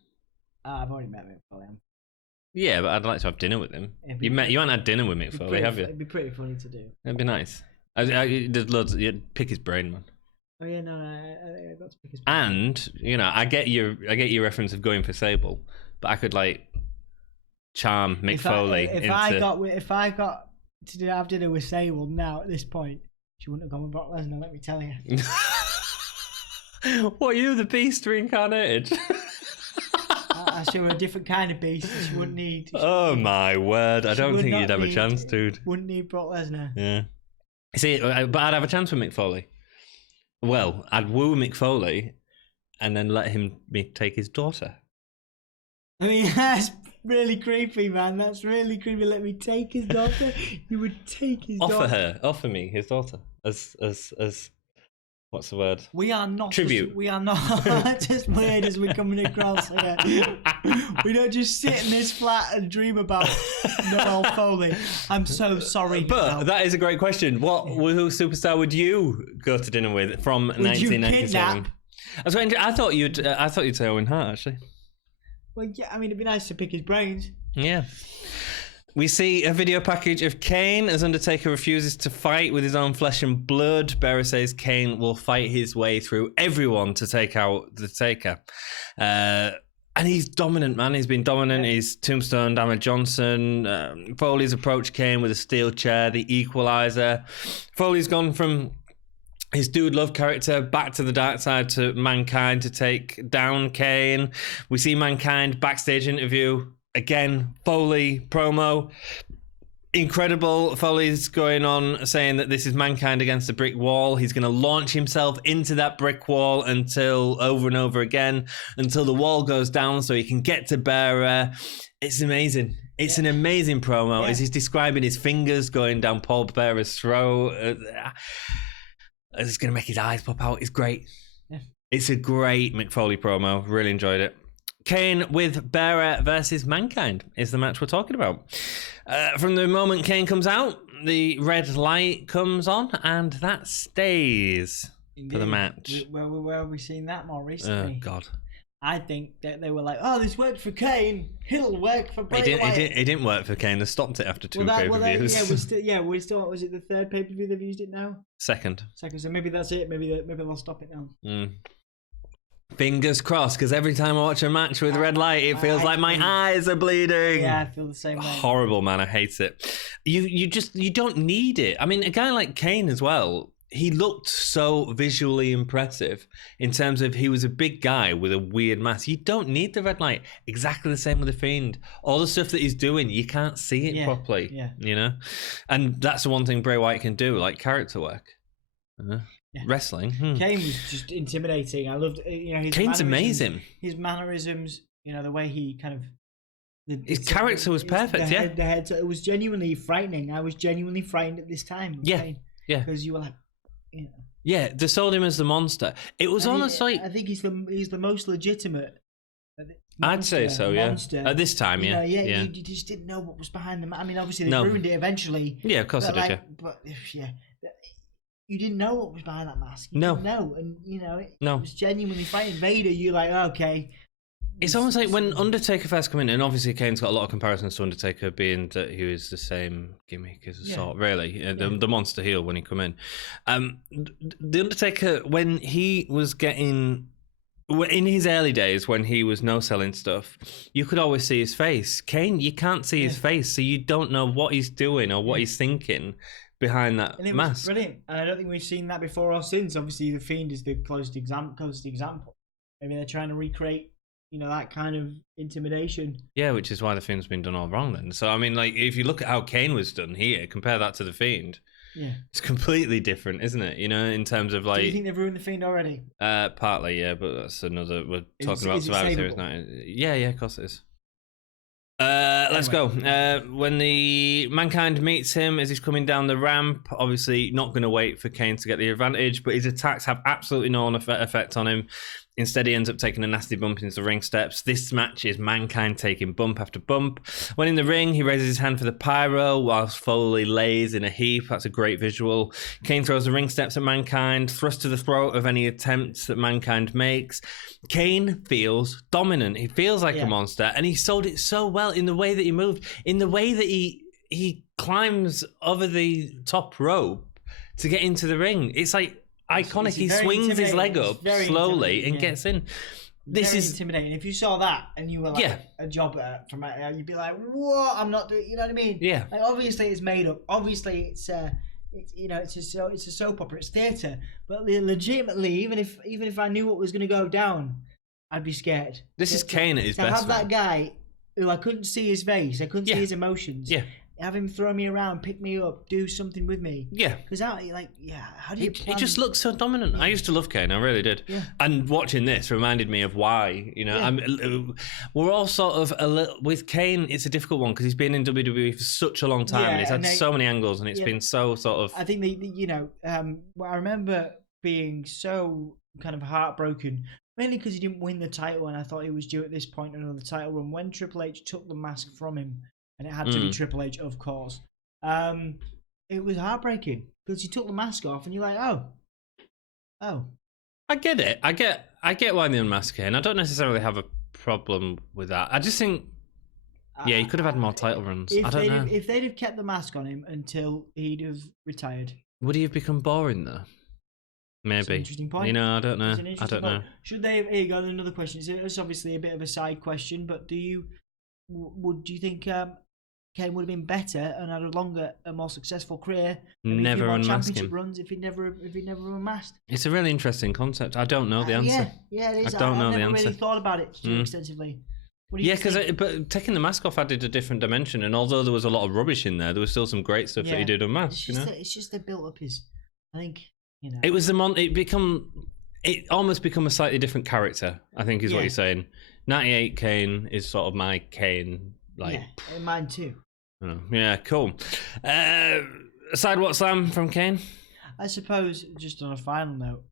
I've already met Mick Foley. Yeah, but I'd like to have dinner with him. You haven't had dinner with Mick Foley, have you? It'd be pretty funny to do. It'd be nice. There's loads. You'd pick his brain, man. Oh yeah, no, I got to pick his brain. And I get your reference of going for Sable, but I could charm Mick Foley if I got to have dinner with Sable now at this point, she wouldn't have gone with Brock Lesnar. Let me tell you. What, are you the beast reincarnated? She were a different kind of beast. She wouldn't need. My word! I don't think you'd have a chance, dude. Wouldn't need Brock Lesnar. Yeah. See, but I'd have a chance with Mick Foley. Well, I'd woo Mick Foley, and then let him take his daughter. I mean, that's really creepy, man. That's really creepy. Let me take his daughter. You would take his daughter. Offer me his daughter as what's the word? We are not tribute. We are not as weird as we're coming across here. We don't just sit in this flat and dream about Noel Foley. I'm so sorry. But that is a great question. Who superstar would you go to dinner with from 1997? I thought you'd say Owen Hart, actually. Well, yeah, I mean, it'd be nice to pick his brains. Yeah. We see a video package of Kane as Undertaker refuses to fight with his own flesh and blood. Bearer says Kane will fight his way through everyone to take out the Taker. And he's dominant, man. He's been dominant. Yeah. He's tombstoned Ahmed Johnson. Foley's approached Kane with a steel chair, the equalizer. Foley's gone from his Dude Love character back to the dark side to Mankind to take down Kane. We see Mankind backstage interview. Again, Foley promo. Incredible. Foley's going on saying that this is Mankind against a brick wall. He's going to launch himself into that brick wall over and over again until the wall goes down so he can get to Bearer. It's amazing. It's an amazing promo as he's describing his fingers going down Paul Bearer's throat. It's going to make his eyes pop out. It's great. Yeah. It's a great Mick Foley promo. Really enjoyed it. Kane with Bearer versus Mankind is the match we're talking about. From the moment Kane comes out, the red light comes on, and that stays for the match. Where have we seen that more recently? Oh, God. I think that they were like, oh, this worked for Kane. It'll work for Bray Wyatt. It didn't work for Kane. They stopped it after two pay-per-views. We're still, was it the third pay-per-view they've used it now? Second. So maybe that's it. Maybe they'll stop it now. Fingers crossed, because every time I watch a match with red light, it feels like my eyes are bleeding. Yeah, I feel the same way. Horrible, man. I hate it. You don't need it. I mean, a guy like Kane as well, he looked so visually impressive in terms of he was a big guy with a weird mask. You don't need the red light. Exactly the same with the Fiend. All the stuff that he's doing, you can't see it properly. Yeah. You know? And that's the one thing Bray Wyatt can do, like character work. Wrestling. Kane was just intimidating. I loved, his Kane's amazing. His mannerisms, the way he kind of. His character was perfect. The head. So it was genuinely frightening. I was genuinely frightened at this time. Yeah. Because you were like, Yeah, they sold him as the monster. It was almost like I think he's the most legitimate. I'd say so, monster. At this time, You just didn't know what was behind them. I mean, obviously they ruined it eventually. Yeah, of course they did. But you didn't know what was behind that mask. You No. didn't know, and it No. was genuinely fighting Vader. You're like, okay. It's almost like when Undertaker first came in, and obviously Kane's got a lot of comparisons to Undertaker, being that he was the same gimmick as a sort, really, the monster heel when he come in. The Undertaker, when he was getting, in his early days, when he was no-selling stuff, you could always see his face. Kane, you can't see his face, so you don't know what he's doing or what he's thinking behind that and it mask. Was brilliant, and I don't think we've seen that before or since. Obviously, the Fiend is the closest example. Maybe they're trying to recreate, that kind of intimidation. Yeah, which is why the Fiend's been done all wrong then. So, I mean, like, if you look at how Kane was done here, compare that to the Fiend, it's completely different, isn't it? In terms of, like... Do you think they've ruined the Fiend already? Partly, yeah, but that's another... We're talking about Survivor Series now. Yeah, of course it is. Let's go. When the Mankind meets him as he's coming down the ramp, obviously not going to wait for Kane to get the advantage, but his attacks have absolutely no effect on him. Instead, he ends up taking a nasty bump into the ring steps. This match is Mankind taking bump after bump. When in the ring, he raises his hand for the pyro whilst Foley lays in a heap. That's a great visual. Kane throws the ring steps at Mankind, thrust to the throat of any attempts that Mankind makes. Kane feels dominant. He feels like a monster, and he sold it so well in the way that he moved, in the way that he climbs over the top rope to get into the ring. It's like iconic. He swings his leg up slowly and gets in. This is intimidating. If you saw that and you were like a jobber from you'd be like, "What? I'm not doing." You know what I mean? Yeah. Like, obviously, it's made up. Obviously, it's a soap opera. It's theatre. But legitimately, even if I knew what was going to go down, I'd be scared. This is Kane at his best. To have that guy who I couldn't see his face, I couldn't see his emotions. Yeah. Have him throw me around, pick me up, do something with me. Yeah. Because how do you He just looks so dominant. I used to love Kane, I really did. Yeah. And watching this reminded me of why, we're all sort of a little, with Kane, it's a difficult one because he's been in WWE for such a long time and he's had so many angles and it's been so sort of... I think, I remember being so kind of heartbroken, mainly because he didn't win the title and I thought he was due at this point another title run. When Triple H took the mask from him, and it had to be Triple H, of course. It was heartbreaking because he took the mask off, and you're like, oh. I get it. I get why they unmask Kane. I don't necessarily have a problem with that. I just think, he could have had more title runs. I don't know. If they'd have kept the mask on him until he'd have retired, would he have become boring though? Maybe. That's an interesting point. I don't know. I don't know. Should they? Here you go. Another question. It's obviously a bit of a side question, but do you think? Kane would have been better and had a more successful career. Never unmask him. Runs if he never unmasked. It's a really interesting concept. I don't know the answer. Yeah, it is. I don't know the answer. I've never really thought about it too extensively. But taking the mask off added a different dimension, and although there was a lot of rubbish in there was still some great stuff that he did unmasked. It's just they built up his. I think it was it almost become a slightly different character. I think is what you're saying. 98 Kane is sort of my Kane. Mine too. Yeah, cool. Sidewalk slam from Kane. I suppose, just on a final note,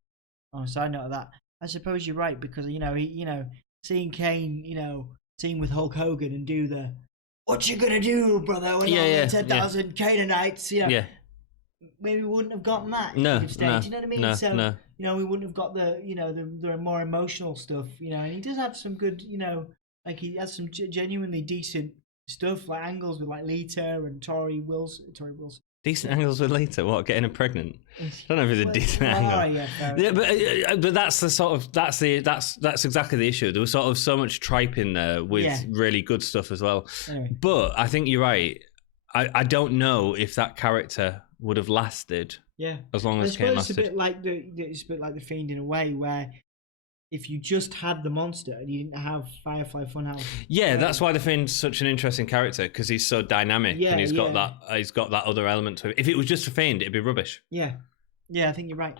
on a side note of that, I suppose you're right because seeing Kane, team with Hulk Hogan and do the "What you gonna do, brother?" when 10,000 Canaanites, maybe we wouldn't have gotten that. No, stage, you know what I mean? No. We wouldn't have got the more emotional stuff, and he does have some good, like he has some genuinely decent stuff, like angles with like Lita and Tori Wilson. Decent angles with Lita? What, getting her pregnant? I don't know if it's a decent angle. But that's the sort of that's exactly the issue. There was sort of so much tripe in there with really good stuff as well. Anyway. But I think you're right. I don't know if that character would have lasted. Yeah. As long as Kane lasted. It's a bit like the Fiend in a way where if you just had the monster and you didn't have Firefly Funhouse. Yeah, that's why the Fiend's such an interesting character because he's so dynamic and he's got that other element to it. If it was just a Fiend, it'd be rubbish. Yeah. Yeah, I think you're right.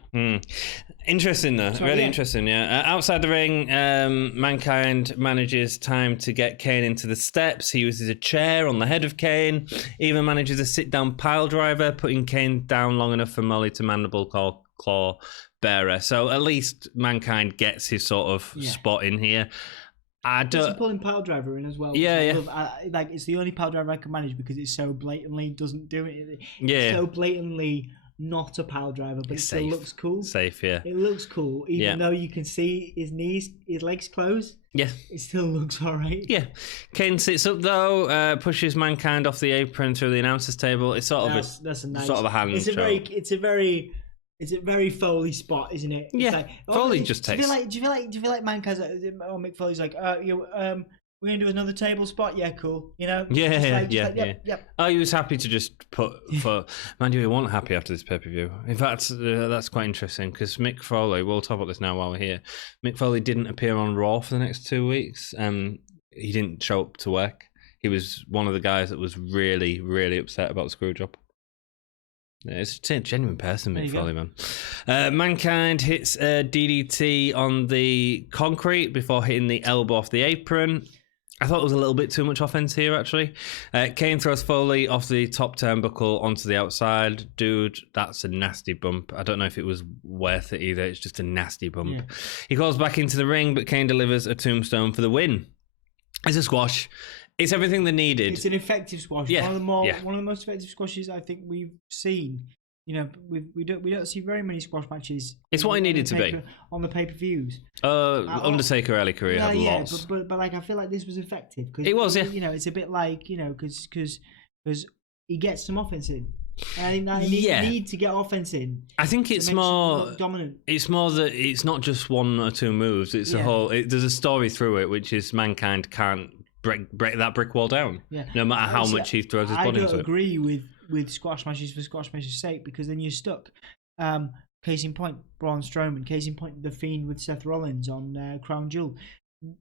Interesting though, really interesting. Yeah, outside the ring, Mankind manages time to get Kane into the steps. He uses a chair on the head of Kane. Even manages a sit-down pile driver, putting Kane down long enough for Molly to mandible claw bearer. So at least Mankind gets his sort of spot in here. It's a pulling pile driver in as well. It's the only pile driver I can manage because it so blatantly doesn't do it. It's so blatantly not a pile driver, but It's it still safe. looks cool. Safe, yeah. It looks cool, even though you can see his knees, his legs closed. Yeah. It still looks alright. Yeah. Kane sits up though, pushes Mankind off the apron through the announcers table. It's sort of that's a nice, sort of a hand it's a show. it's a very Foley spot, isn't it? It's Yeah. like, Foley just takes. Do you feel like Mankind's Mick Foley's like, we're gonna do another table spot? Yeah, cool. You know? Yeah. Oh, he was happy to just put for. Man, you won't happy after this pay per view. In fact, that's quite interesting because Mick Foley. We'll talk about this now while we're here. Mick Foley didn't appear on Raw for the next 2 weeks. He didn't show up to work. He was one of the guys that was really, really upset about the Screwjob. Yeah, it's a genuine person, Mick Foley, man. Mankind hits a DDT on the concrete before hitting the elbow off the apron. I thought it was a little bit too much offense here, actually. Kane throws Foley off the top turnbuckle onto the outside. Dude, that's a nasty bump. I don't know if it was worth it either. It's just a nasty bump. Yeah. He calls back into the ring, but Kane delivers a tombstone for the win. It's a squash. It's everything they needed. It's an effective squash. Yeah. One of the most effective squashes I think we've seen. You know, we don't see very many squash matches. It's what it needed to be on the pay-per-views. Undertaker early career had lots. But like I feel like this was effective. It was, yeah. You know, it's a bit like because he gets some offense in. And I think that he need to get offense in. I think it's more dominant. It's more that it's not just one or two moves. It's a whole. There's a story through it, which is Mankind can't break that brick wall down. Yeah. No matter how much he throws his body into it. I don't agree with squash matches for squash matches' sake because then you're stuck. Case in point, Braun Strowman. Case in point, The Fiend with Seth Rollins on Crown Jewel.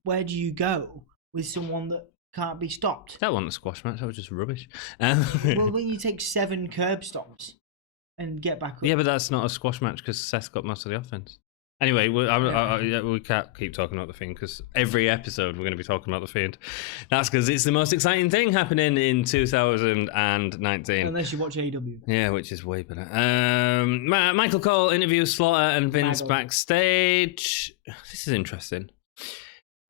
Where do you go with someone that can't be stopped? That wasn't a squash match. That was just rubbish. Well, when you take 7 curb stops and get back up. Yeah, but that's not a squash match because Seth got most of the offense. Anyway, we can't keep talking about The Fiend because every episode we're going to be talking about The Fiend. That's because it's the most exciting thing happening in 2019. Unless you watch AEW. Yeah, which is way better. Michael Cole interviews Slaughter and Vince backstage. This is interesting.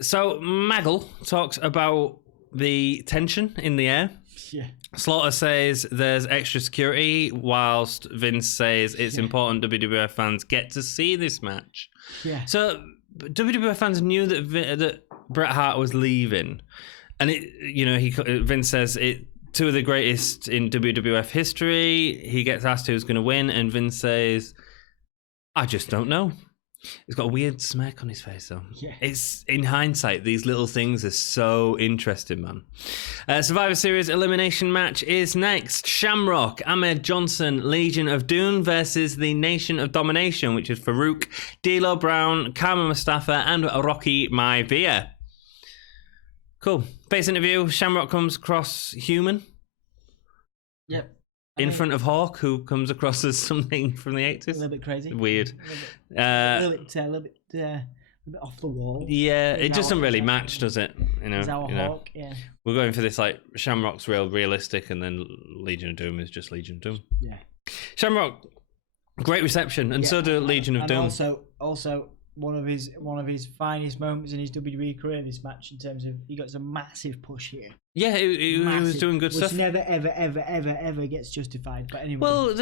So Maggle talks about the tension in the air. Yeah. Slaughter says there's extra security, whilst Vince says it's important WWF fans get to see this match. Yeah. So WWF fans knew that Bret Hart was leaving, and Vince says it 2 of the greatest in WWF history. He gets asked who's going to win, and Vince says, "I just don't know." He's got a weird smirk on his face, though. Yeah. It's in hindsight, these little things are so interesting, man. Survivor Series elimination match is next. Shamrock, Ahmed Johnson, Legion of Doom versus the Nation of Domination, which is Farouk, D'Lo Brown, Kama Mustafa, and Rocky Maivia. Cool. Face interview. Shamrock comes across human. Yep. In front of Hawk, who comes across as something from the 80s. A little bit crazy. Weird. A little bit off the wall. Yeah, it just doesn't really match, does it? Hawk, yeah. We're going for this, like, Shamrock's realistic, and then Legion of Doom is just Legion of Doom. Yeah. Shamrock, great reception, and so do Legion of Doom. Also, one of his finest moments in his WWE career, this match, in terms of he got a massive push here. Yeah, he was doing good stuff. Which never, ever gets justified. But anyway. Well,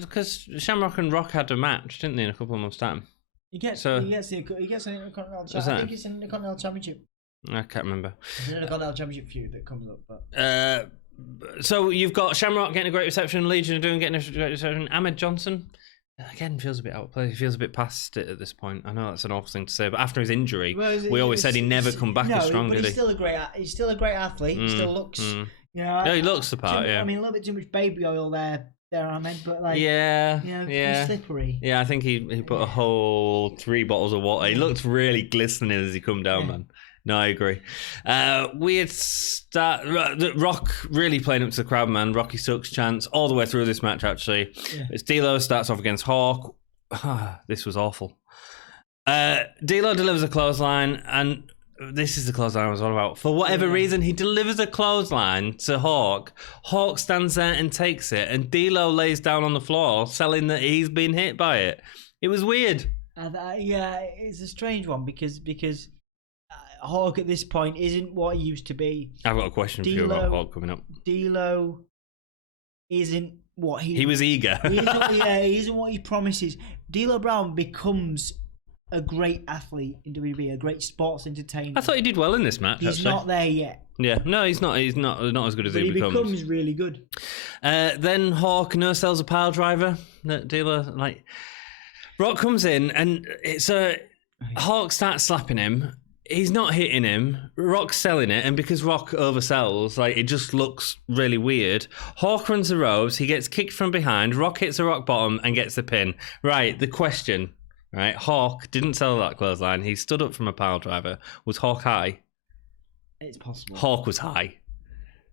because Shamrock and Rock had a match, didn't they, in a couple of months' time? He gets an Intercontinental Championship. I think it's an Intercontinental Championship. I can't remember. It's an Intercontinental Championship feud that comes up. But so you've got Shamrock getting a great reception, Legion of Doom getting a great reception, Ahmed Johnson. Again, feels a bit out of place. He feels a bit past it at this point. I know that's an awful thing to say, but after his injury, we always said he'd never come back as strong, did he? He's still a great athlete. He still looks, he looks the part. I mean, a little bit too much baby oil there, Ahmed. But like, yeah, slippery. Yeah, I think he put a whole 3 bottles of water. He looked really glistening as he come down, man. No, I agree. Weird start. Rock really playing up to the crowd, man. Rocky sucks chance all the way through this match, actually. Yeah. It's D'Lo starts off against Hawk. This was awful. D'Lo delivers a clothesline, and this is the clothesline I was all about. For whatever reason, he delivers a clothesline to Hawk. Hawk stands there and takes it, and D'Lo lays down on the floor, selling that he's been hit by it. It was weird. It's a strange one because Hawk at this point isn't what he used to be. I've got a question for you about Hawk coming up. D'Lo isn't what he was eager. he isn't what he promises. D'Lo Brown becomes a great athlete in WWE, a great sports entertainer. I thought he did well in this match. He's not there yet. Yeah, no, he's not. He's not as good as but he becomes. He becomes really good. Then Hawk no-sells a pile driver. That D'Lo, like, Rock comes in and Hawk starts slapping him. He's not hitting him. Rock's selling it, and because Rock oversells, like, it just looks really weird. Hawk runs the ropes. He gets kicked from behind. Rock hits the rock bottom and gets the pin. Right, the question, right? Hawk didn't sell that clothesline. He stood up from a pile driver. Was Hawk high? It's possible. Hawk was high.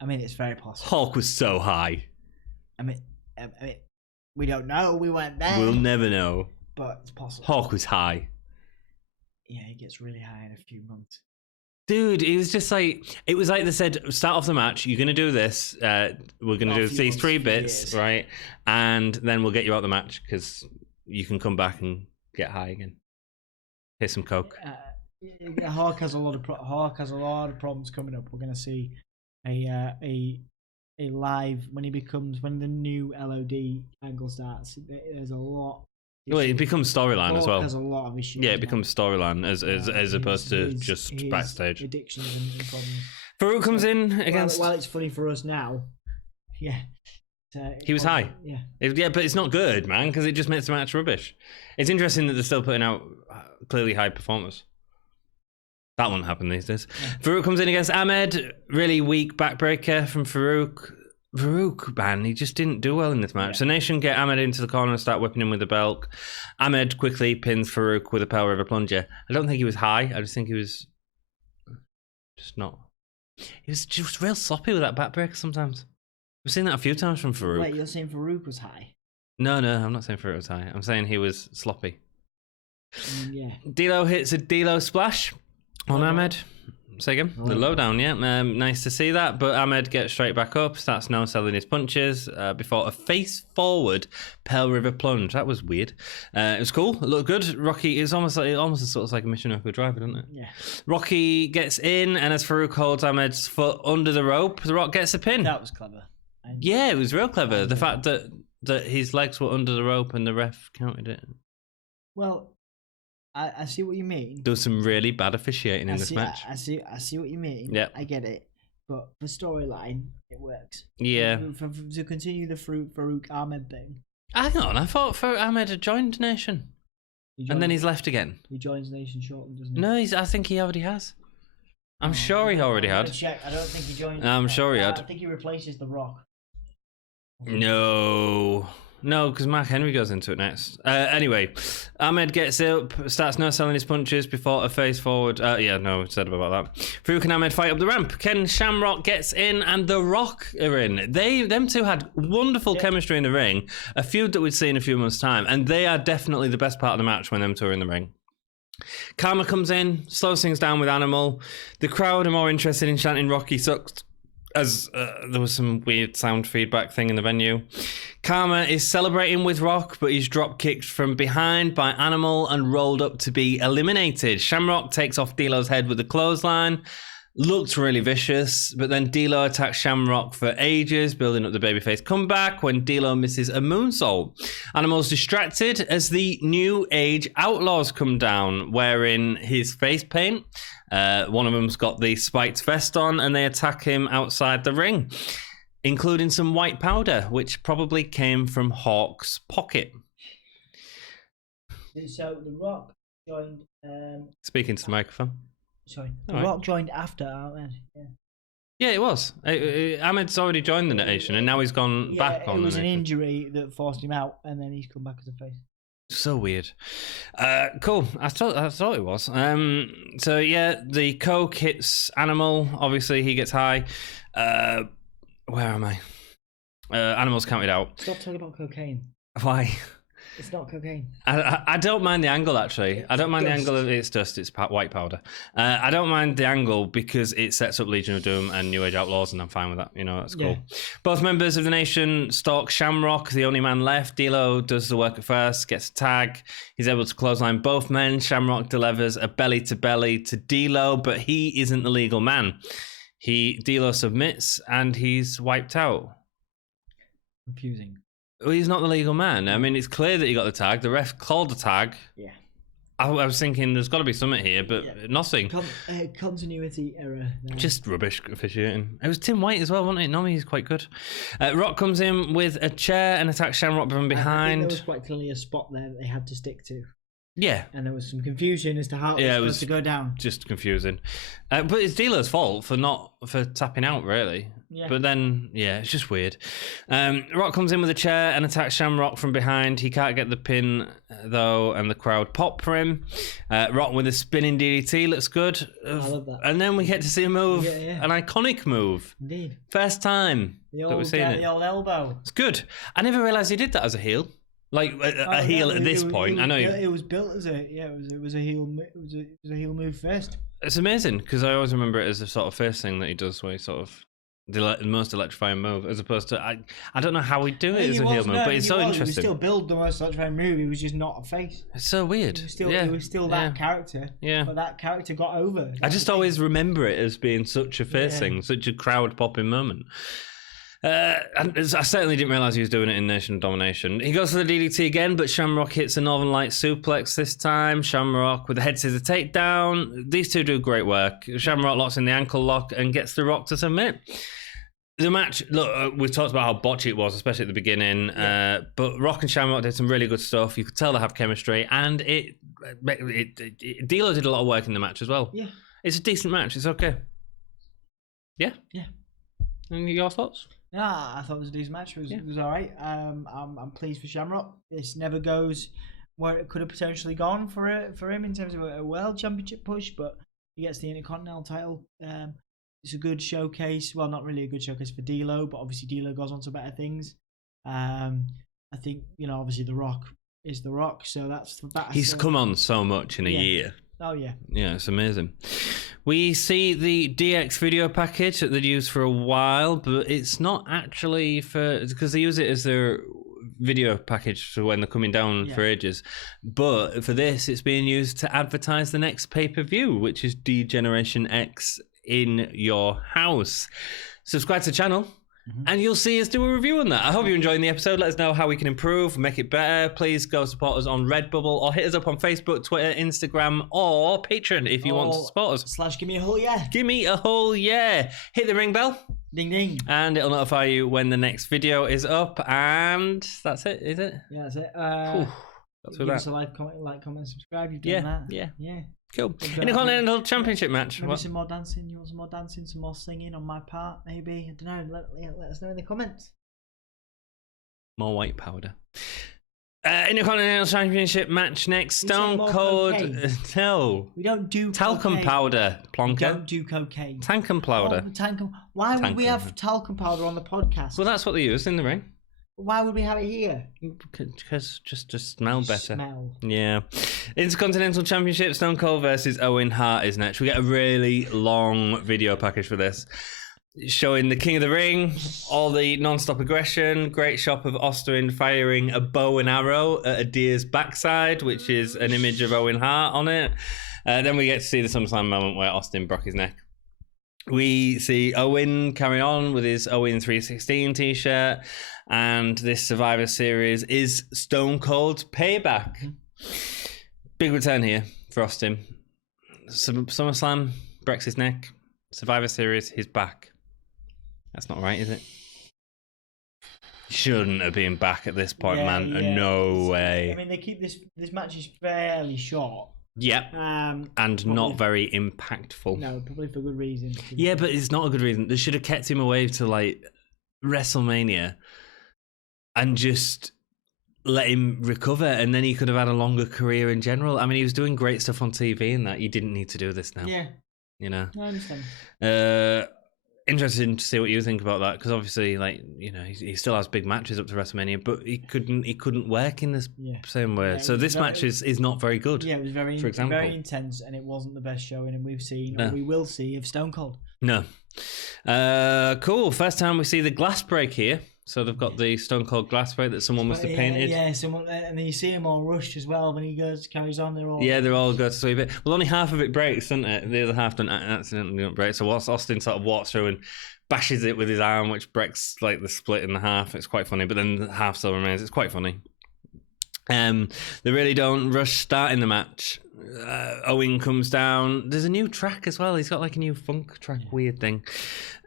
I mean, it's very possible. Hawk was so high. I mean, we don't know. We weren't there. We'll never know. But it's possible. Hawk was high. Yeah, he gets really high in a few months. Dude, it was just like, it was like they said, start off the match, you're going to do this, we're going to do these 3 bits, right? And then we'll get you out the match because you can come back and get high again. Here's some coke. Hawk has a lot of problems coming up. We're going to see a live, when the new LOD angle starts, there's a lot. Well, it becomes storyline as well. There's a lot of issues. Yeah, it becomes storyline as opposed to just backstage. Addictions and problems. Farouk comes in against. Well, it's funny for us now. Yeah. He was high. Yeah. But it's not good, man, because it just makes the match rubbish. It's interesting that they're still putting out clearly high performers. That won't happen these days. Yeah. Farouk comes in against Ahmed. Really weak backbreaker from Farouk. Farouk, man, he just didn't do well in this match. Yeah. So Nation get Ahmed into the corner and start whipping him with the belt. Ahmed quickly pins Farouk with a Pearl River plunger. I don't think he was high. I just think he was just not. He was just real sloppy with that backbreaker sometimes. We've seen that a few times from Farouk. Wait, you're saying Farouk was high? No, I'm not saying Farouk was high. I'm saying he was sloppy. Yeah. D'Lo hits a D'Lo splash on Ahmed. Say again? The lowdown, yeah. Nice to see that. But Ahmed gets straight back up, starts no-selling his punches before a face-forward Pearl River plunge. That was weird. It was cool. It looked good. Rocky is almost sort of like a Michinoku driver, doesn't it? Yeah. Rocky gets in, and as Farouk holds Ahmed's foot under the rope, The Rock gets a pin. That was clever. Yeah, it was real clever. The fact that his legs were under the rope and the ref counted it. Well, I see what you mean. There was some really bad officiating in this match. I see what you mean. Yeah, I get it. But for storyline, it works. Yeah. To continue the Farouk Ahmed thing. Hang on, I thought Ahmed had joined Nation. And then he's left again. He joins Nation shortly, doesn't he? No, I think he already has. I'm sure he already had. Check. I don't think he joined. I'm sure he had. I think he replaces The Rock. No, because Mark Henry goes into it next. Anyway, Ahmed gets up, starts no-selling his punches before a face forward. Said about that. Farouk and Ahmed fight up the ramp. Ken Shamrock gets in, and The Rock are in. Them two had wonderful chemistry in the ring, a feud that we'd see in a few months' time, and they are definitely the best part of the match when them two are in the ring. Karma comes in, slows things down with Animal. The crowd are more interested in chanting Rocky sucks, as there was some weird sound feedback thing in the venue. Karma is celebrating with Rock, but he's drop kicked from behind by Animal and rolled up to be eliminated. Shamrock takes off D'Lo's head with a clothesline. Looked really vicious, but then D'Lo attacks Shamrock for ages, building up the babyface comeback when D'Lo misses a moonsault. Animal's distracted as the New Age Outlaws come down, wearing his face paint. One of them's got the spiked vest on, and they attack him outside the ring, including some white powder, which probably came from Hawk's pocket. So The Rock joined... Speaking to the microphone. Sorry. The Rock joined after Ahmed. Yeah, it was. Ahmed's already joined the Nation, and now he's gone back on the Nation. It was an injury that forced him out, and then he's come back as a face. So weird. Cool. I thought it was. So yeah, the coke hits Animal. Obviously, he gets high. Where am I? Animal's counted out. Stop talking about cocaine. Why? It's not cocaine. I don't mind the angle, actually. I don't mind the angle of it's dust. It's white powder. I don't mind the angle because it sets up Legion of Doom and New Age Outlaws, and I'm fine with that. You know, that's cool. Yeah. Both members of the Nation stalk Shamrock, the only man left. D'Lo does the work at first, gets a tag. He's able to clothesline both men. Shamrock delivers a belly-to-belly to D'Lo, but he isn't the legal man. D'Lo submits, and he's wiped out. Confusing. Well, he's not the legal man. I mean, it's clear that he got the tag. The ref called the tag. Yeah. I was thinking there's got to be something here, but nothing. Continuity error. No. Just rubbish officiating. It was Tim White as well, wasn't it? Normally he's quite good. Rock comes in with a chair and attacks Shamrock from behind. There was quite clearly a spot there that they had to stick to. Yeah. And there was some confusion as to how it was supposed to go down. Just confusing. But it's Dealer's fault for tapping out, really. Yeah. But then, it's just weird. Rock comes in with a chair and attacks Shamrock from behind. He can't get the pin, though, and the crowd pop for him. Rock with a spinning DDT looks good. I love that. And then we get to see a move, an iconic move. Indeed. First time that we've seen it. The old elbow. It's good. I never realised he did that as a heel. Like a heel at this point. I know it was built as it was a heel. It was a heel move first. It's amazing because I always remember it as a sort of first thing that he does, where he sort of the most electrifying move, as opposed to I don't know how we do it as a heel move, but it's so interesting. He still build the most electrifying move. He was just not a face. It's so weird. He was still that character. Yeah, but that character got over. I just always remember it as being such a face thing, such a crowd popping moment. And I certainly didn't realise he was doing it in Nation Domination. He goes for the DDT again, but Shamrock hits a Northern Light suplex this time. Shamrock with a head scissor takedown. These two do great work. Shamrock locks in the ankle lock and gets the Rock to submit. The match, look, we've talked about how botchy it was, especially at the beginning. But Rock and Shamrock did some really good stuff. You could tell they have chemistry, and D'Lo did a lot of work in the match as well. Yeah, it's a decent match. It's okay. Yeah. And your thoughts? Yeah, I thought it was a decent match. It was all right. I'm pleased for Shamrock. This never goes where it could have potentially gone for him in terms of a world championship push, but he gets the Intercontinental title. It's a good showcase. Well, not really a good showcase for D'Lo, but obviously D'Lo goes on to better things. I think obviously The Rock is The Rock, so that's he's come on so much in a year. Oh yeah. Yeah, it's amazing. We see the DX video package that they'd used for a while, but it's not actually because they use it as their video package for when they're coming down for ages. But for this, it's being used to advertise the next pay-per-view, which is D-Generation X in your house. Subscribe to the channel. And you'll see us do a review on that. I hope you're enjoying the episode. Let us know how we can improve, make it better. Please go support us on Redbubble or hit us up on Facebook, Twitter, Instagram, or Patreon if you want to support us. / give me a whole yeah. Give me a whole yeah. Hit the ring bell. Ding ding. And it'll notify you when the next video is up. And that's it, is it? Yeah, that's it. Give us a like, comment, subscribe. You've done that. Yeah. Cool. Intercontinental Championship match. Maybe some more dancing. You want some more dancing, some more singing on my part, maybe? I don't know. Let us know in the comments. More white powder. Intercontinental Championship match next. Stone Cold. No. We don't do talcum cocaine. Powder. Plonker. We don't do cocaine. Talcum powder. Why would we have talcum powder on the podcast? Well, that's what they use in the ring. Why would we have it here? Because just smell better. Smell. Yeah. Intercontinental Championship, Stone Cold versus Owen Hart is next. We get a really long video package for this, showing the King of the Ring, all the non-stop aggression, great shot of Austin firing a bow and arrow at a deer's backside, which is an image of Owen Hart on it. Then we get to see the SummerSlam moment where Austin broke his neck. We see Owen carry on with his Owen 316 t-shirt, and this Survivor Series is Stone Cold's payback. Big return here for Austin. SummerSlam breaks his neck. Survivor Series, he's back. That's not right, is it? Shouldn't have been back at this point, man. Yeah. No way. I mean, they keep this match is fairly short. Yep. And not very impactful. No, probably for good reason. Yeah, but it's not a good reason. They should have kept him away to like WrestleMania and just let him recover, and then he could have had a longer career in general. I mean, he was doing great stuff on TV and that. You didn't need to do this now. Yeah. You know? I understand. Interesting to see what you think about that, because obviously, like, you know, he still has big matches up to WrestleMania, but he couldn't work in this same way. So this match is not very good. Yeah, it was very intense, and it wasn't the best showing, and we've seen or we will see of Stone Cold. No. Cool. First time we see the glass break here So they've got the Stone Cold glassware that someone must have painted. Yeah, someone, and then you see them all rushed as well when he carries on. They're all go to sleep. Well, only half of it breaks, doesn't it? The other half don't break. So Austin sort of walks through and bashes it with his arm, which breaks like the split in the half. It's quite funny, but then the half still remains. It's quite funny. They really don't rush starting the match. Owen comes down. There's a new track as well. He's got like a new funk track, weird thing.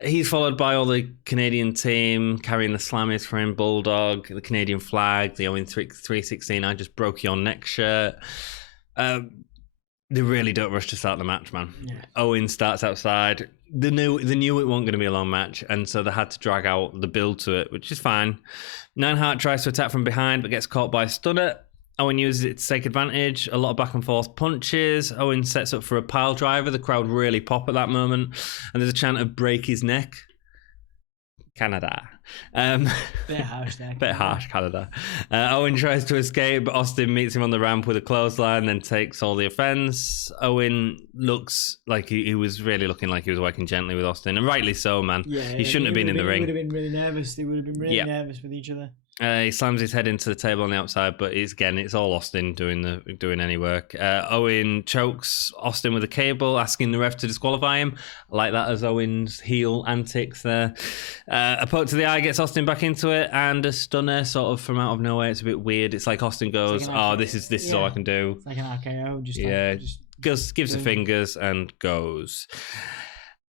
He's followed by all the Canadian team carrying the slammies for him, Bulldog, the Canadian flag, the Owen 316 I just broke your neck shirt. They really don't rush to start the match, man. Yeah. Owen starts outside. They knew it wasn't going to be a long match, and so they had to drag out the build to it, which is fine. Neidhart tries to attack from behind, but gets caught by a stunner. Owen uses it to take advantage. A lot of back and forth punches. Owen sets up for a pile driver. The crowd really pop at that moment, and there's a chant of "break his neck." Canada. Bit harsh there. Bit harsh, Canada. Owen tries to escape, but Austin meets him on the ramp with a clothesline, then takes all the offense. Owen looks like he was really looking like he was working gently with Austin, and rightly so, man. Yeah, he shouldn't have been in the ring. He would have been really nervous. They would have been really nervous with each other. He slams his head into the table on the outside, but it's all Austin doing any work. Owen chokes Austin with a cable, asking the ref to disqualify him. I like that as Owen's heel antics there. A poke to the eye gets Austin back into it, and a stunner sort of from out of nowhere. It's a bit weird. It's like Austin goes, this is all I can do. It's like an RKO. Gives the fingers and goes.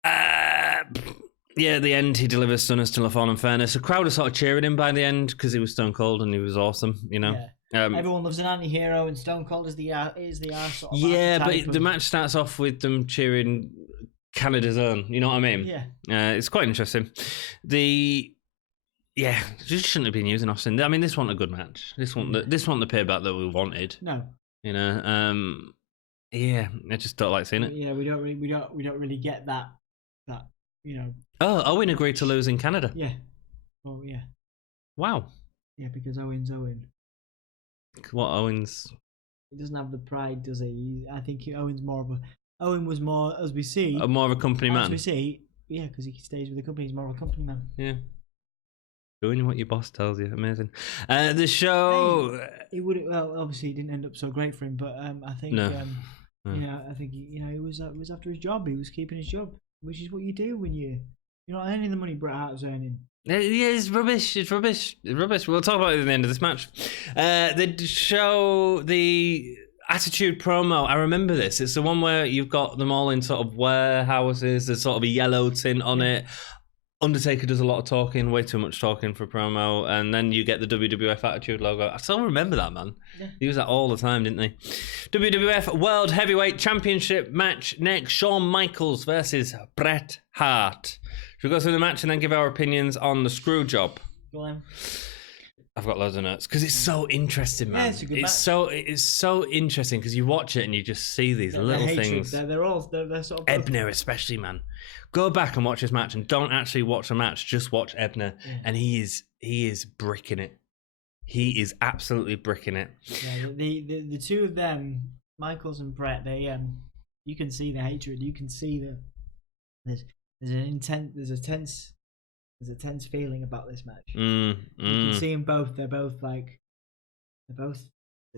At the end, he delivers stunners to LaFawn and Fairness. The crowd are sort of cheering him by the end because he was Stone Cold and he was awesome, you know. Yeah. Everyone loves an anti-hero, and Stone Cold is the sort of but the match starts off with them cheering Canada's own. You know what I mean? Yeah. It's quite interesting. Just shouldn't have been using Austin. I mean, this wasn't a good match. This wasn't the payback that we wanted. No. You know. I just don't like seeing it. Yeah, we don't really get that. You know. Oh, Owen agreed to lose in Canada. Yeah. Oh, yeah. Wow. Yeah, because Owen's Owen. What, Owen's? He doesn't have the pride, does he? I think Owen was more, as we see. More of a company man. As we see, yeah, because he stays with the company. He's more of a company man. Yeah. Doing what your boss tells you. Amazing. The show. He would. Well, obviously, it didn't end up so great for him, but I think. No. I think he was after his job. He was keeping his job, which is what you do when you're not earning the money Bret Hart's earning. Yeah, it's rubbish. It's rubbish. We'll talk about it at the end of this match. They show the Attitude promo. I remember this. It's the one where you've got them all in sort of warehouses. There's sort of a yellow tint on it. Undertaker does a lot of talking, way too much talking for promo, and then you get the WWF Attitude logo. I still remember that, man. Yeah. They use that all the time, didn't they? WWF World Heavyweight Championship match next. Shawn Michaels versus Bret Hart. Should we go through the match and then give our opinions on the Screwjob? Go on. I've got loads of notes because it's so interesting, man. Yeah, it's so interesting because you watch it and you just see these little things. They're sort of Ebner, especially, man. Go back and watch this match, and don't actually watch the match. Just watch Ebner, and he is bricking it. He is absolutely bricking it. Yeah, the two of them, Michaels and Bret, you can see the hatred. You can see there's a tense feeling about this match. You can see them both. They're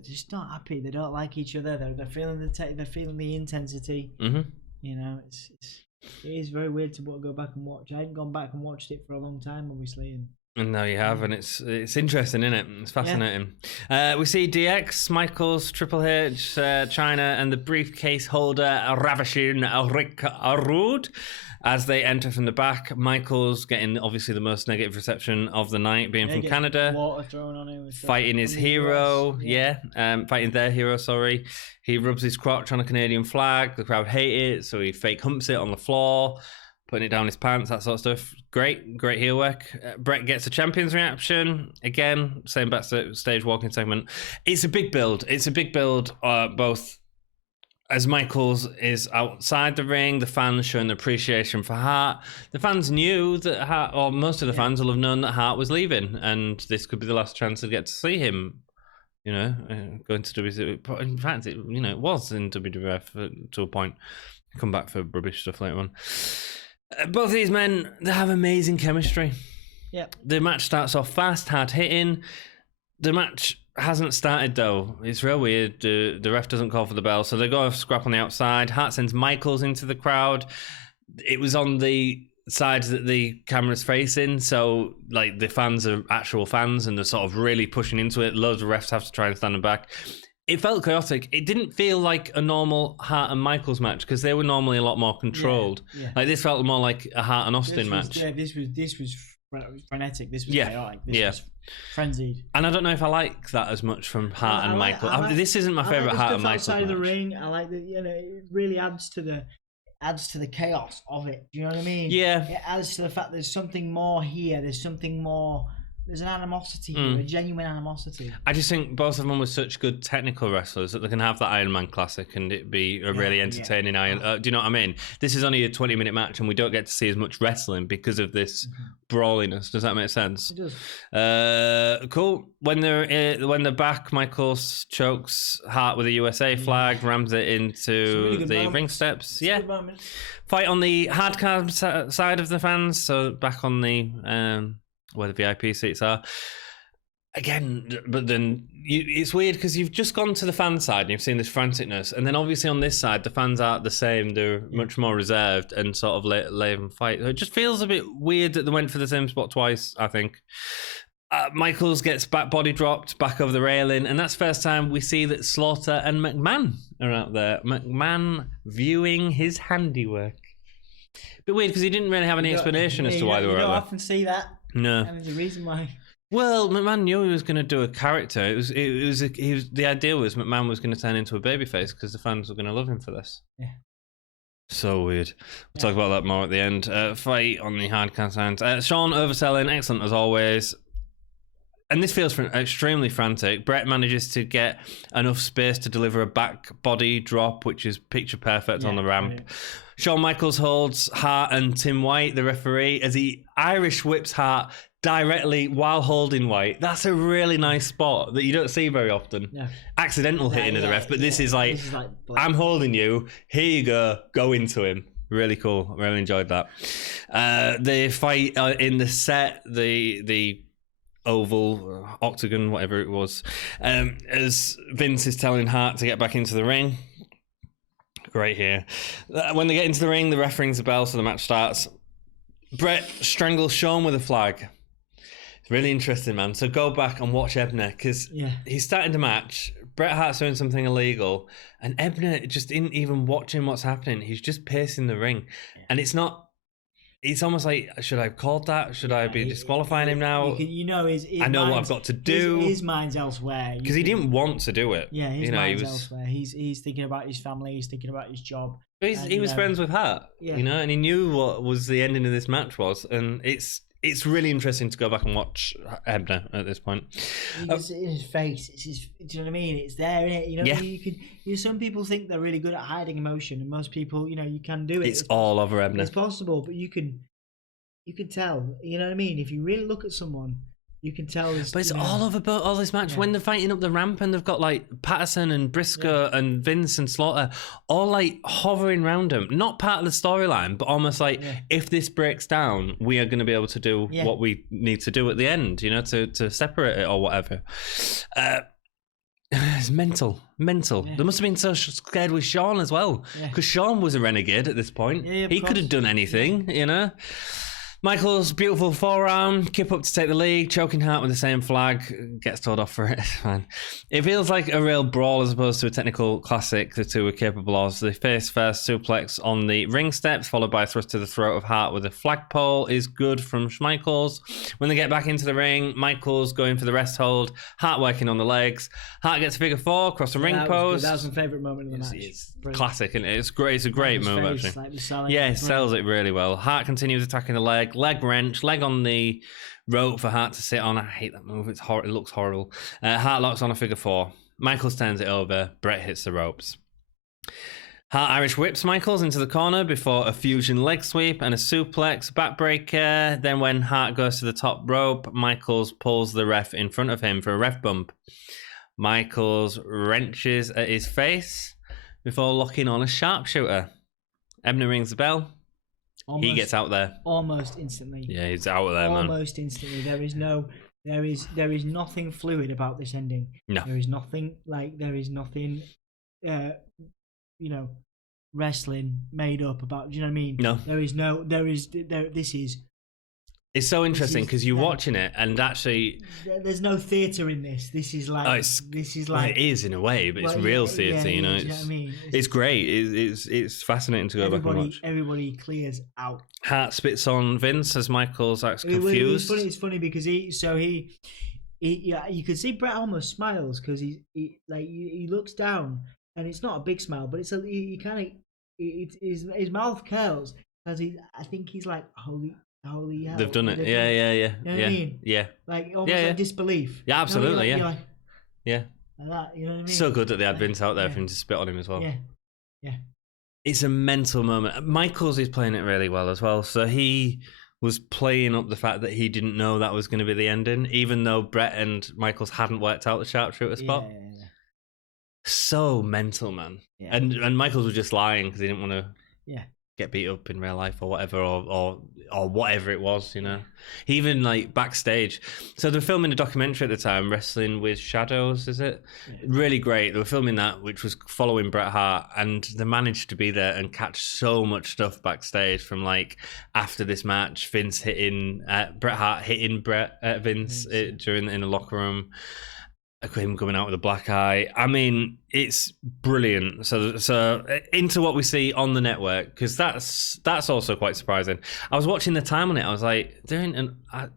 just not happy. They don't like each other. They're feeling the intensity. Mm-hmm. You know, it is very weird to go back and watch. I hadn't gone back and watched it for a long time, obviously. And now you have, and it's interesting, isn't it? It's fascinating. Yeah. We see DX, Michaels, Triple H, Chyna, and the briefcase holder Ravishing Rick Rude as they enter from the back. Michaels getting obviously the most negative reception of the night, being from Canada. Water thrown on him. Fighting his hero, fighting their hero. Sorry, he rubs his crotch on a Canadian flag. The crowd hate it, so he fake humps it on the floor, putting it down his pants, that sort of stuff. Great heel work. Bret gets a champion's reaction. Again, same backstage walking segment. It's a big build. Both as Michaels is outside the ring, the fans showing their appreciation for Hart. The fans knew that Hart, or most of the fans will have known that Hart was leaving, and this could be the last chance to get to see him. You know, going to WWF. In fact, it was in WWF to a point. Come back for rubbish stuff later on. Both of these men, they have amazing chemistry. Yeah. The match starts off fast, hard hitting. The match hasn't started though. It's real weird. The ref doesn't call for the bell, so they go scrap on the outside. Hart sends Michaels into the crowd. It was on the side that the camera's facing, so like the fans are actual fans and they're sort of really pushing into it. Loads of refs have to try and stand them back. It felt chaotic. It didn't feel like a normal Hart and Michaels match because they were normally a lot more controlled. Yeah. Like this felt more like a Hart and Austin match. Yeah, this was frenetic. This was chaotic. This was frenzied. And I don't know if I like that as much from Hart and Michaels. This isn't my favorite Hart and Michaels outside match. of the ring. I like that. It really adds to the chaos of it. Do you know what I mean? Yeah. It adds to the fact there's something more here. There's something more. There's an animosity here, a genuine animosity. I just think both of them were such good technical wrestlers that they can have that Iron Man Classic and it be a really entertaining Iron. Do you know what I mean? This is only a 20-minute match and we don't get to see as much wrestling because of this brawliness. Does that make sense? It does. Cool. When they're back, Michaels chokes Hart with a USA flag, rams it into the ring steps. It's a good moment. Fight on the hardcore side of the fans, so back on the where the VIP seats are. Again, but then it's weird because you've just gone to the fan side and you've seen this franticness, and then obviously on this side the fans aren't the same. They're much more reserved and sort of lay them fight. It just feels a bit weird that they went for the same spot twice, I think. Michaels gets body dropped back over the railing, and that's the first time we see that Slaughter and McMahon are out there. McMahon viewing his handiwork. Bit weird because he didn't really have any explanation as to why they were out there. You don't often see that. No. And there's a reason why. Well, McMahon knew he was going to do a character. The idea was McMahon was going to turn into a babyface because the fans were going to love him for this. Yeah. So weird. We'll talk about that more at the end. Fight on the hardcore side. Shawn overselling, excellent as always. And this feels extremely frantic. Bret manages to get enough space to deliver a back body drop, which is picture perfect on the ramp. Brilliant. Shawn Michaels holds Hart and Tim White, the referee, as he Irish whips Hart directly while holding White. That's a really nice spot that you don't see very often. Yeah. Accidental hitting of the ref, but this is like I'm holding you. Here you go into him. Really cool. Really enjoyed that. The fight in the set, the oval, octagon, whatever it was, as Vince is telling Hart to get back into the ring. Great here. When they get into the ring, the ref rings the bell, so the match starts. Bret strangles Shawn with a flag. It's really interesting, man. So go back and watch Ebner, because he's starting the match. Bret Hart's doing something illegal, and Ebner just isn't even watching what's happening. He's just pacing the ring. And it's not... It's almost like, should I have called that? Should I be disqualifying him now? I know what I've got to do. His mind's elsewhere. Because he didn't want to do it. Yeah, his mind's elsewhere. He's thinking about his family. He's thinking about his job. He was friends with Hart, and he knew what was the ending of this match was. And it's really interesting to go back and watch Ebner at this point. You can see it in his face. Do you know what I mean? It's there, isn't it? You can. Some people think they're really good at hiding emotion, and most people, you can do it. It's all over Ebner. It's possible, but you can tell. You know what I mean? If you really look at someone, you can tell. But it's all over all this match. When they're fighting up the ramp and they've got like Patterson and Briscoe and Vince and Slaughter all like hovering around them. Not part of the storyline, but almost like if this breaks down, we are going to be able to do what we need to do at the end, to separate it or whatever. It's mental. Yeah. They must have been so scared with Shawn as well, because Shawn was a renegade at this point. He could have done anything, Michael's beautiful forearm, Kip up to take the lead, choking Hart with the same flag, gets told off for it. Fine. It feels like a real brawl as opposed to a technical classic the two were capable of. The face first suplex on the ring steps, followed by a thrust to the throat of Hart with a flagpole, is good from Michaels. When they get back into the ring, Michaels going for the rest hold, Hart working on the legs. Hart gets a figure four across the ring post. That was my favourite moment of the match. It's classic, and it's great. It's a great move, actually. He sells it really well. Hart continues attacking the leg wrench, leg on the rope for Hart to sit on. I hate that move. It looks horrible. Hart locks on a figure four. Michaels turns it over. Bret hits the ropes. Hart Irish whips Michaels into the corner before a fusion leg sweep and a suplex backbreaker. Then when Hart goes to the top rope, Michaels pulls the ref in front of him for a ref bump. Michaels wrenches at his face before locking on a sharpshooter. Ebner rings the bell. He gets out there almost instantly. Yeah, he's out there, man. Almost instantly. There is nothing fluid about this ending. No, there is nothing wrestling made up about. Do you know what I mean? No, this is. It's so interesting because you're watching it and actually there's no theatre in this. This is like it is in a way, but it's real theatre. You know what I mean? It's great. It's fascinating to go back and watch. Everybody clears out. Hart spits on Vince as Michaels acts confused. It's funny because you could see Bret almost smiles because he looks down and it's not a big smile, but it's his mouth curls as I think he's like holy hell. They've done it. Yeah. You know what I mean? Yeah. Like almost like disbelief. Yeah, absolutely. You're like, yeah. Like that, you know what I mean? So good that they had Vince out there for him to spit on him as well. Yeah. It's a mental moment. Michaels is playing it really well as well. So he was playing up the fact that he didn't know that was going to be the ending, even though Bret and Michaels hadn't worked out the chapter at a spot. Yeah. So mental, man. Yeah. And Michaels was just lying because he didn't want to get beat up in real life or whatever, or whatever it was, you know. He even like backstage. So they're filming a documentary at the time, Wrestling with Shadows, is it? Yeah. Really great. They were filming that, which was following Bret Hart, and they managed to be there and catch so much stuff backstage from like after this match, Bret Hart hitting Vince in the locker room. Him coming out with a black eye. I mean, it's brilliant. So into what we see on the network, because that's also quite surprising. I was watching the time on it. I was like,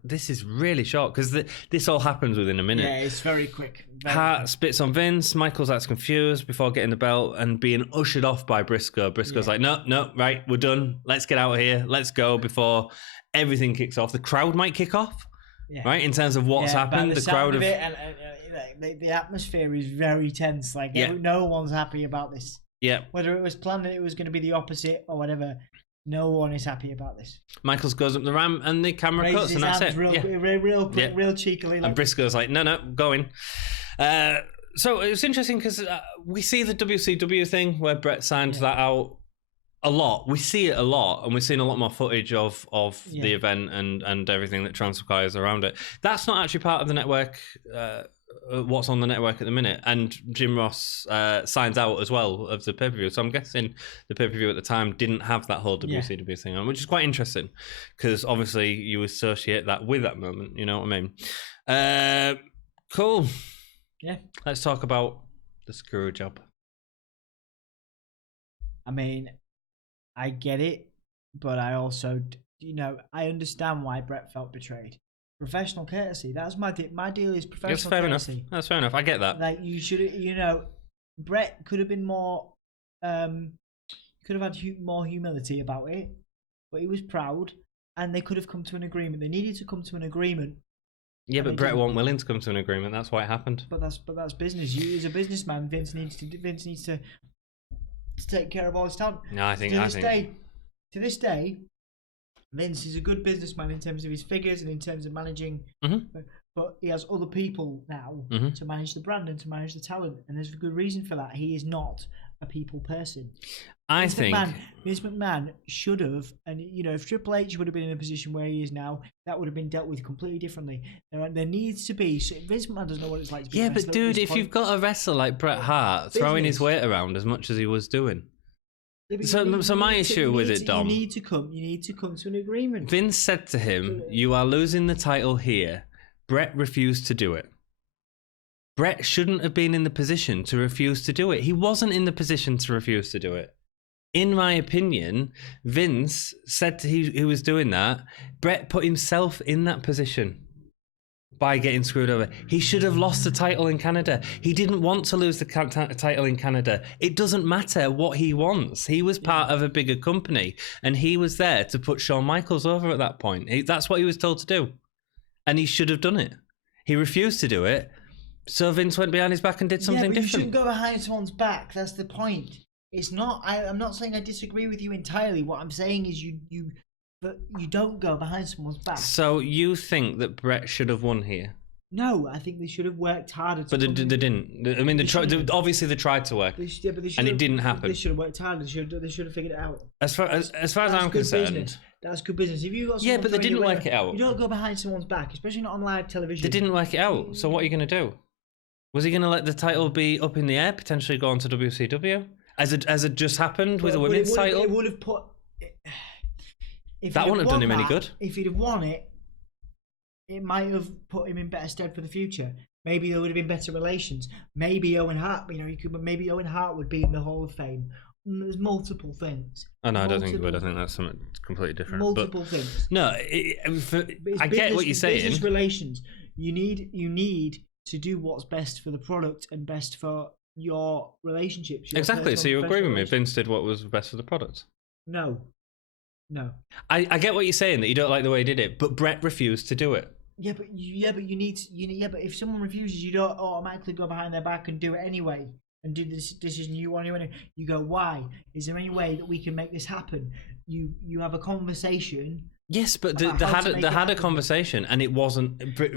this is really short because this all happens within a minute. Yeah, it's very quick. Hart spits on Vince. Michaels acts confused before getting the belt and being ushered off by Briscoe. Briscoe's like, no, right, we're done. Let's get out of here. Let's go before everything kicks off. The crowd might kick off. Yeah. Right, in terms of what's happened, the crowd of it, the atmosphere is very tense. Like no one's happy about this. Yeah, whether it was planned that it was going to be the opposite or whatever, no one is happy about this. Michaels goes up the ramp and the camera cuts, and that's it. Real quick, real cheekily. And Briscoe's like, no, go in. So it was interesting because we see the WCW thing where Bret signed that out. A lot. We see it a lot, and we're seeing a lot more footage of the event and everything that transpires around it. That's not actually part of the network, what's on the network at the minute. And Jim Ross signs out as well of the pay-per-view. So I'm guessing the pay-per-view at the time didn't have that whole WCW thing on, which is quite interesting because obviously you associate that with that moment. You know what I mean? Cool. Yeah. Let's talk about the Screwjob. I mean, I get it, but I also, I understand why Bret felt betrayed. Professional courtesy. That's my deal is professional courtesy. Enough. That's fair enough. I get that. Like you should, Bret could have been more, could have had more humility about it, but he was proud, and they could have come to an agreement. They needed to come to an agreement. Yeah, but Bret wasn't willing to come to an agreement. That's why it happened. But that's business. You, as a businessman, Vince needs to take care of all his talent. No, I think to this day, Vince is a good businessman in terms of his figures and in terms of managing. Mm-hmm. But he has other people now to manage the brand and to manage the talent, and there's a good reason for that. He is not a people person. Vince McMahon should have, and if Triple H would have been in a position where he is now, that would have been dealt with completely differently. There needs to be. Vince McMahon doesn't know what it's like to be. Yeah, but dude, if you've got a wrestler like Bret Hart throwing his weight around as much as he was doing. So my issue with it, Dom. You need to come to an agreement. Vince said to him, "You are losing the title here." Bret refused to do it. Bret shouldn't have been in the position to refuse to do it. He wasn't in the position to refuse to do it. In my opinion, Vince said he was doing that. Bret put himself in that position by getting screwed over. He should have lost the title in Canada. He didn't want to lose the title in Canada. It doesn't matter what he wants. He was part of a bigger company, and he was there to put Shawn Michaels over at that point. That's what he was told to do, and he should have done it. He refused to do it, so Vince went behind his back and did something different. You shouldn't go behind someone's back. That's the point. It's not. I'm not saying I disagree with you entirely. What I'm saying is you don't go behind someone's back. So you think that Bret should have won here? No, I think they should have worked harder. But they didn't. I mean, obviously they tried to work, and it didn't happen. They should have worked harder. They should have figured it out. As far as I'm concerned, that's good business. If you got but they didn't work it out. You don't go behind someone's back, especially not on live television. They didn't work it out. So what are you going to do? Was he going to let the title be up in the air, potentially go on to WCW, as it just happened with the women's title? It would have put. That wouldn't have done him any good. If he'd have won it, it might have put him in better stead for the future. Maybe there would have been better relations. Maybe Owen Hart, maybe Owen Hart would be in the Hall of Fame. There's multiple things. Oh no, I don't think he would. I think that's something completely different. Multiple things. No, I get what you're saying. Business relations. You need to do what's best for the product and best for your relationships. Exactly. So you agree with me? Vince did what was best for the product. No. I get what you're saying, that you don't like the way he did it, but Bret refused to do it. But if someone refuses, you don't automatically go behind their back and do it anyway and do this decision you want to. You go, why? Is there any way that we can make this happen? You have a conversation. Yes, but they had a conversation, and it wasn't. Bret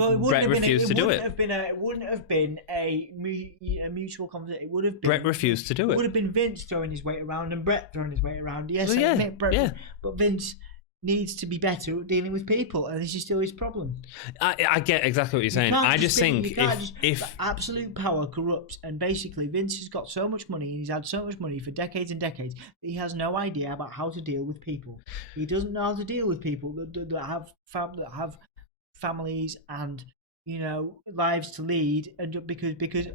refused to do it. It wouldn't have been a mutual conversation. It would have been. Bret refused to do it. It would have been Vince throwing his weight around and Bret throwing his weight around. Yes, well, I admit Bret, but Vince needs to be better at dealing with people, and this is still his problem. I get exactly what you're saying. I just think if absolute power corrupts, and basically Vince has got so much money, and he's had so much money for decades and decades, that he has no idea about how to deal with people. He doesn't know how to deal with people that have families and lives to lead, and because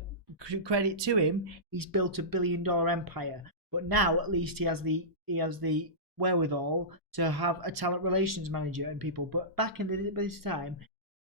credit to him, he's built $1 billion empire. But now at least he has the wherewithal to have a talent relations manager and people. But back in this time,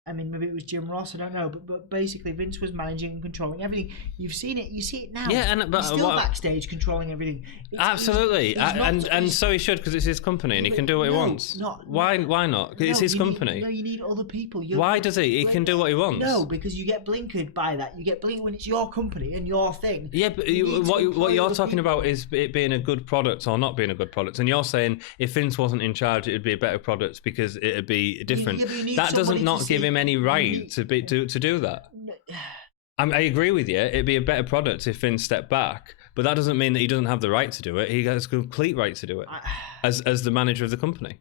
I mean, maybe it was Jim Ross, I don't know, but basically Vince was managing and controlling everything. You see it now. Yeah, but he's still backstage controlling everything. Absolutely, and so he should, because it's his company and he can do what he wants. Why not? Because it's his company. You need other people. Why does he? He can do what he wants. No, because you get blinkered by that. You get blinkered when it's your company and your thing. Yeah, but what you're talking about is it being a good product or not being a good product, and you're saying if Vince wasn't in charge, it would be a better product because it would be different. That doesn't not give him any right to do that. I agree with you. It'd be a better product if Vince stepped back, but that doesn't mean that he doesn't have the right to do it. He has complete right to do it as the manager of the company.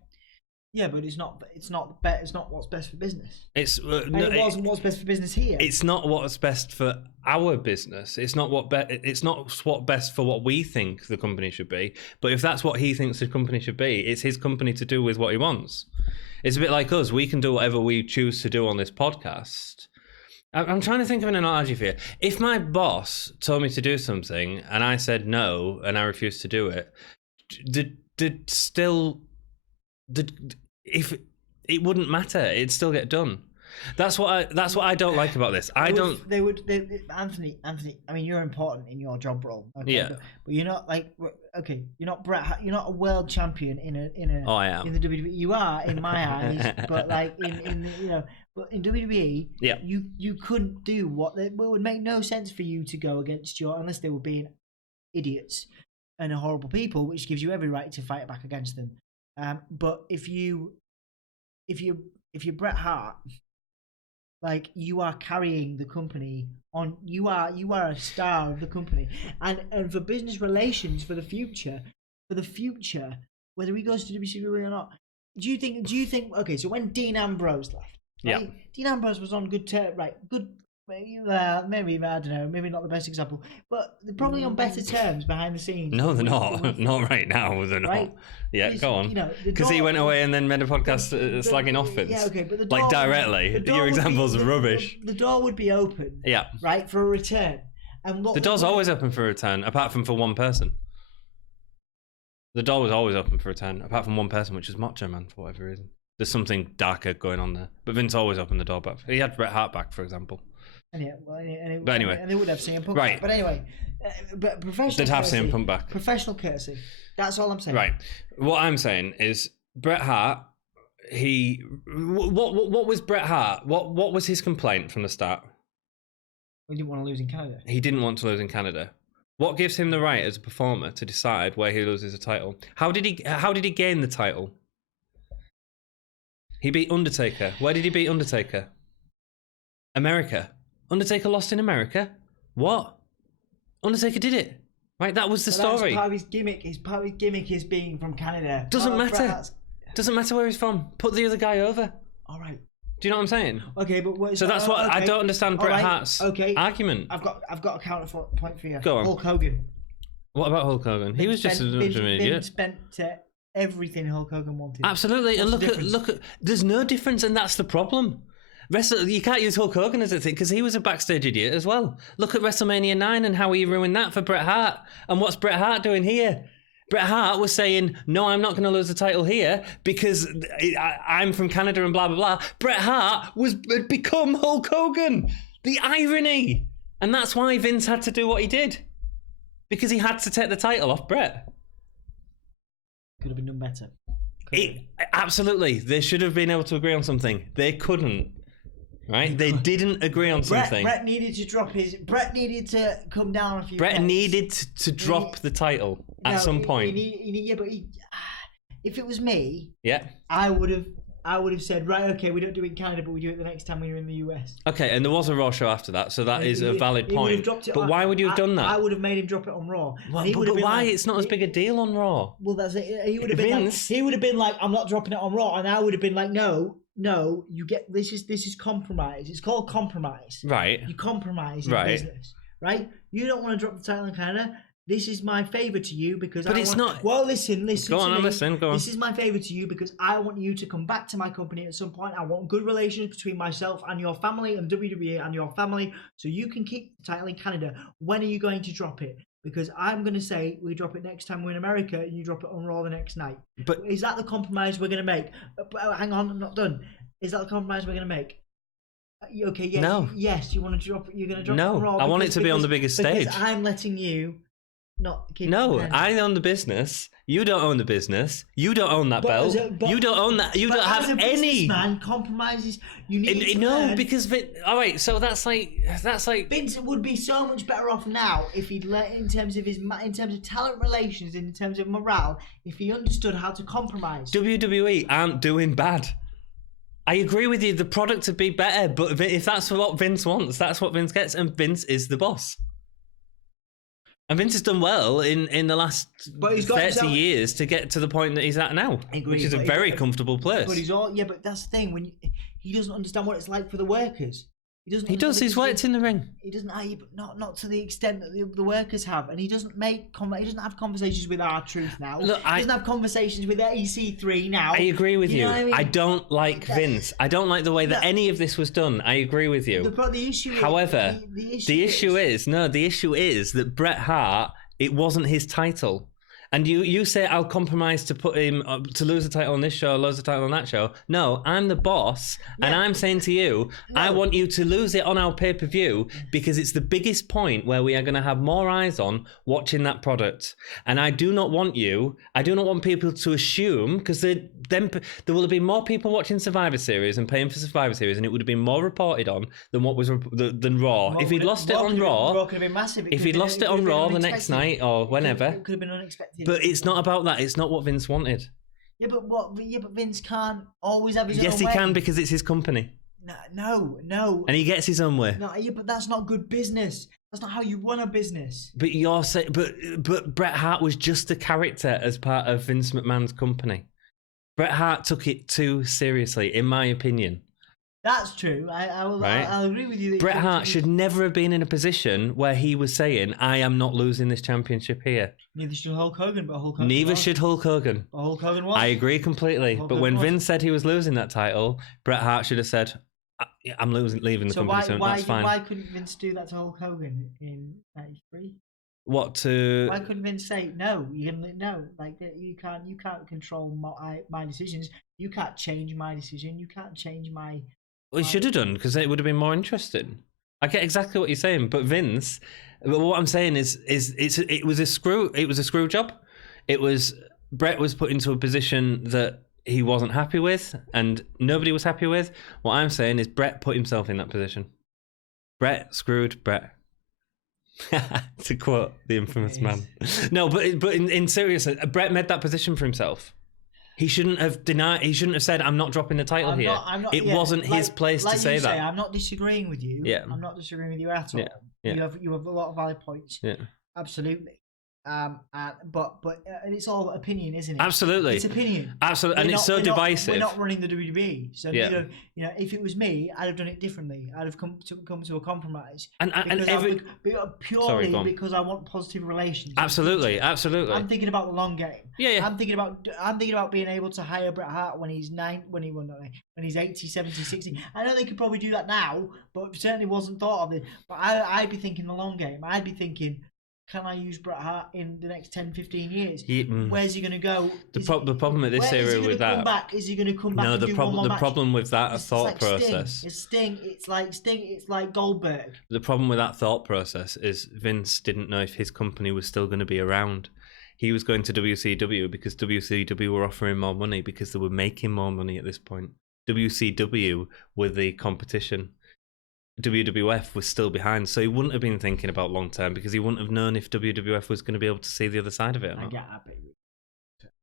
Yeah, but it's not what's best for business. It wasn't what's best for business here. It's not what's best for our business. It's not what's best for what we think the company should be. But if that's what he thinks the company should be, it's his company to do with what he wants. It's a bit like us. We can do whatever we choose to do on this podcast. I'm trying to think of an analogy for you. If my boss told me to do something and I said no and I refused to do it, if it wouldn't matter, it'd still get done. That's what I don't like about this. Anthony. I mean, you're important in your job role. Okay? Yeah. But you're not you're not Bret Hart. You're not a world champion in a. Oh, I am. In the WWE, you are in my eyes. But but in WWE, yeah, you couldn't do it would make no sense for you to go against unless they were being idiots and horrible people, which gives you every right to fight back against them. But if you're Bret Hart, you are carrying the company on. You are a star of the company, and for business relations for the future, whether he goes to WCW or not, do you think? Okay, so when Dean Ambrose left, right? Yeah, Dean Ambrose was on good terms, right? Good. Maybe I don't know. Maybe not the best example, but they're probably on better terms behind the scenes. No, they're not. Not right now. They're not. Right? Yeah, go on. Because he went away and then made a podcast slagging off Vince. Yeah, okay, but directly. Your examples are rubbish. The door would be open. Yeah. Right, for a return. And the door's always open for a return, apart from for one person. The door was always open for a return, apart from one person, which is Macho Man for whatever reason. There's something darker going on there. But Vince always opened the door back. He had Bret Hart back, for example. But anyway, and they would have CM Punk right. back. But anyway, but professional. They'd have courtesy, CM Punk back. Professional courtesy. That's all I'm saying. Right. What I'm saying is Bret Hart. What was Bret Hart? What was his complaint from the start? He didn't want to lose in Canada. He didn't want to lose in Canada. What gives him the right as a performer to decide where he loses a title? How did he gain the title? He beat Undertaker. Where did he beat Undertaker? America. Undertaker lost in America. What? Undertaker did it. Right, that was the story. That's part of his gimmick. Part of his gimmick is being from Canada. Doesn't matter. Doesn't matter where he's from. Put the other guy over. All right. Do you know what I'm saying? Okay, but what is so that's what okay. I don't understand. Bret Hart's argument. I've got a counterpoint for you. Go on. Hulk Hogan. What about Hulk Hogan? He was just an idiot. Vince spent everything Hulk Hogan wanted. Absolutely, and look at. There's no difference, and that's the problem. You can't use Hulk Hogan as a thing because he was a backstage idiot as well. Look at WrestleMania 9 and how he ruined that for Bret Hart. And what's Bret Hart doing here? Bret Hart was saying, no, I'm not going to lose the title here because I'm from Canada and blah, blah, blah. Bret Hart had become Hulk Hogan. The irony. And that's why Vince had to do what he did. Because he had to take the title off Bret. Could have been done better. Absolutely. They should have been able to agree on something. They couldn't. Right? They didn't agree on something. Bret needed to drop his... Bret needed to come down a few Bret needed to drop the title at some point. If it was me, yeah, I would have said, right, okay, we don't do it in Canada, but we do it the next time we're in the US. Okay, and there was a Raw show after that, so that is a valid point. But why would you have done that? I would have made him drop it on Raw. Well, but why? It's not as big a deal on Raw. Well, that's it. He would have been like, I'm not dropping it on Raw, and I would have been like, no, you get this is compromise. It's called compromise. Right. You compromise in business, right? You don't want to drop the title in Canada. This is my favour to you because not. Well, listen. Go on, listen. Go on. This is my favour to you because I want you to come back to my company at some point. I want good relations between myself and your family and WWE and your family, so you can keep the title in Canada. When are you going to drop it? Because I'm going to say we drop it next time we're in America and you drop it on Raw the next night. But is that the compromise we're going to make? Hang on, I'm not done. Is that the compromise we're going to make? Okay, yes. No. Yes, you want to drop it. You're going to drop it on Raw. No, I want it to be on the biggest stage. Because I'm letting you not keep I own the business. You don't own the business. You don't own that belt. You don't own that. You don't have any. Man, compromises. You need because all right. So that's like Vince would be so much better off now if he'd in terms of talent relations, in terms of morale, if he understood how to compromise. WWE aren't doing bad. I agree with you. The product would be better, but if that's what Vince wants, that's what Vince gets, and Vince is the boss. And Vince has done well in the last 30 years to get to the point that he's at now, which is a very comfortable place. But but that's the thing, he doesn't understand what it's like for the workers. He does. He's worked in the ring. He doesn't, but not to the extent that the workers have, and he doesn't have conversations with R-Truth now. Look, he doesn't have conversations with EC3 now. I agree with you. I mean? I don't like Vince. I don't like the way that any of this was done. I agree with you. The issue. However, the issue is that Bret Hart, it wasn't his title. And you say I'll compromise to put him to lose the title on this show, lose the title on that show. No, I'm the boss, and I'm saying to you, I want you to lose it on our pay-per-view because it's the biggest point where we are going to have more eyes on watching that product. And I do not want people to assume, because there will have been more people watching Survivor Series and paying for Survivor Series, and it would have been more reported on than Raw. If he'd lost it on Raw, could have been massive. If he'd lost it on Raw the next night or whenever, it could have been unexpected. But it's not about that. It's not what Vince wanted. But Vince can't always have his own way. Yes, he can, because it's his company. No. And he gets his own way. No, but that's not good business. That's not how you run a business. But you're saying, but Bret Hart was just a character as part of Vince McMahon's company. Bret Hart took it too seriously, in my opinion. That's true. I'll agree with you. Bret Hart should never have been in a position where he was saying, I am not losing this championship here. Neither should Hulk Hogan, but Hulk Hogan Neither should Hulk Hogan. But Hulk Hogan was. I agree completely. But when Vince said he was losing that title, Bret Hart should have said, I'm leaving the company soon. That's fine. Why couldn't Vince do that to Hulk Hogan in '93? Why couldn't Vince say no? You can't control my decisions. You can't change my decision. You can't change my. Well, he should have done, because it would have been more interesting. I get exactly what you're saying, but Vince. But what I'm saying is it was a screw job. It was Bret was put into a position that he wasn't happy with, and nobody was happy with. What I'm saying is Bret put himself in that position. Bret screwed Bret. To quote the infamous man. No, but in seriousness, Bret made that position for himself. He shouldn't have denied. He shouldn't have said, "I'm not dropping the title here." It wasn't his place to say that. I'm not disagreeing with you. Yeah. I'm not disagreeing with you at all. Yeah. You have a lot of valid points. Yeah. Absolutely. But it's all opinion, isn't it? Absolutely. It's opinion. Absolutely, and it's so divisive. We're not running the WWE, so you know, if it was me, I'd have done it differently. I'd have come to a compromise. Purely because I want positive relations. Absolutely. I'm thinking about the long game. Yeah. I'm thinking about being able to hire Bret Hart when he's 80, 70, 60. I know they could probably do that now, but certainly wasn't thought of it. But I'd be thinking the long game. I'd be thinking, can I use Bret Hart in the next 10, 15 years? Where's he going to go? The problem with this era with that... Is he going to come back? No, the problem with that thought process... It's Sting. It's like Goldberg. The problem with that thought process is Vince didn't know if his company was still going to be around. He was going to WCW because WCW were offering more money because they were making more money at this point. WCW were the competition. WWF was still behind, so he wouldn't have been thinking about long term because he wouldn't have known if WWF was going to be able to see the other side of it or not.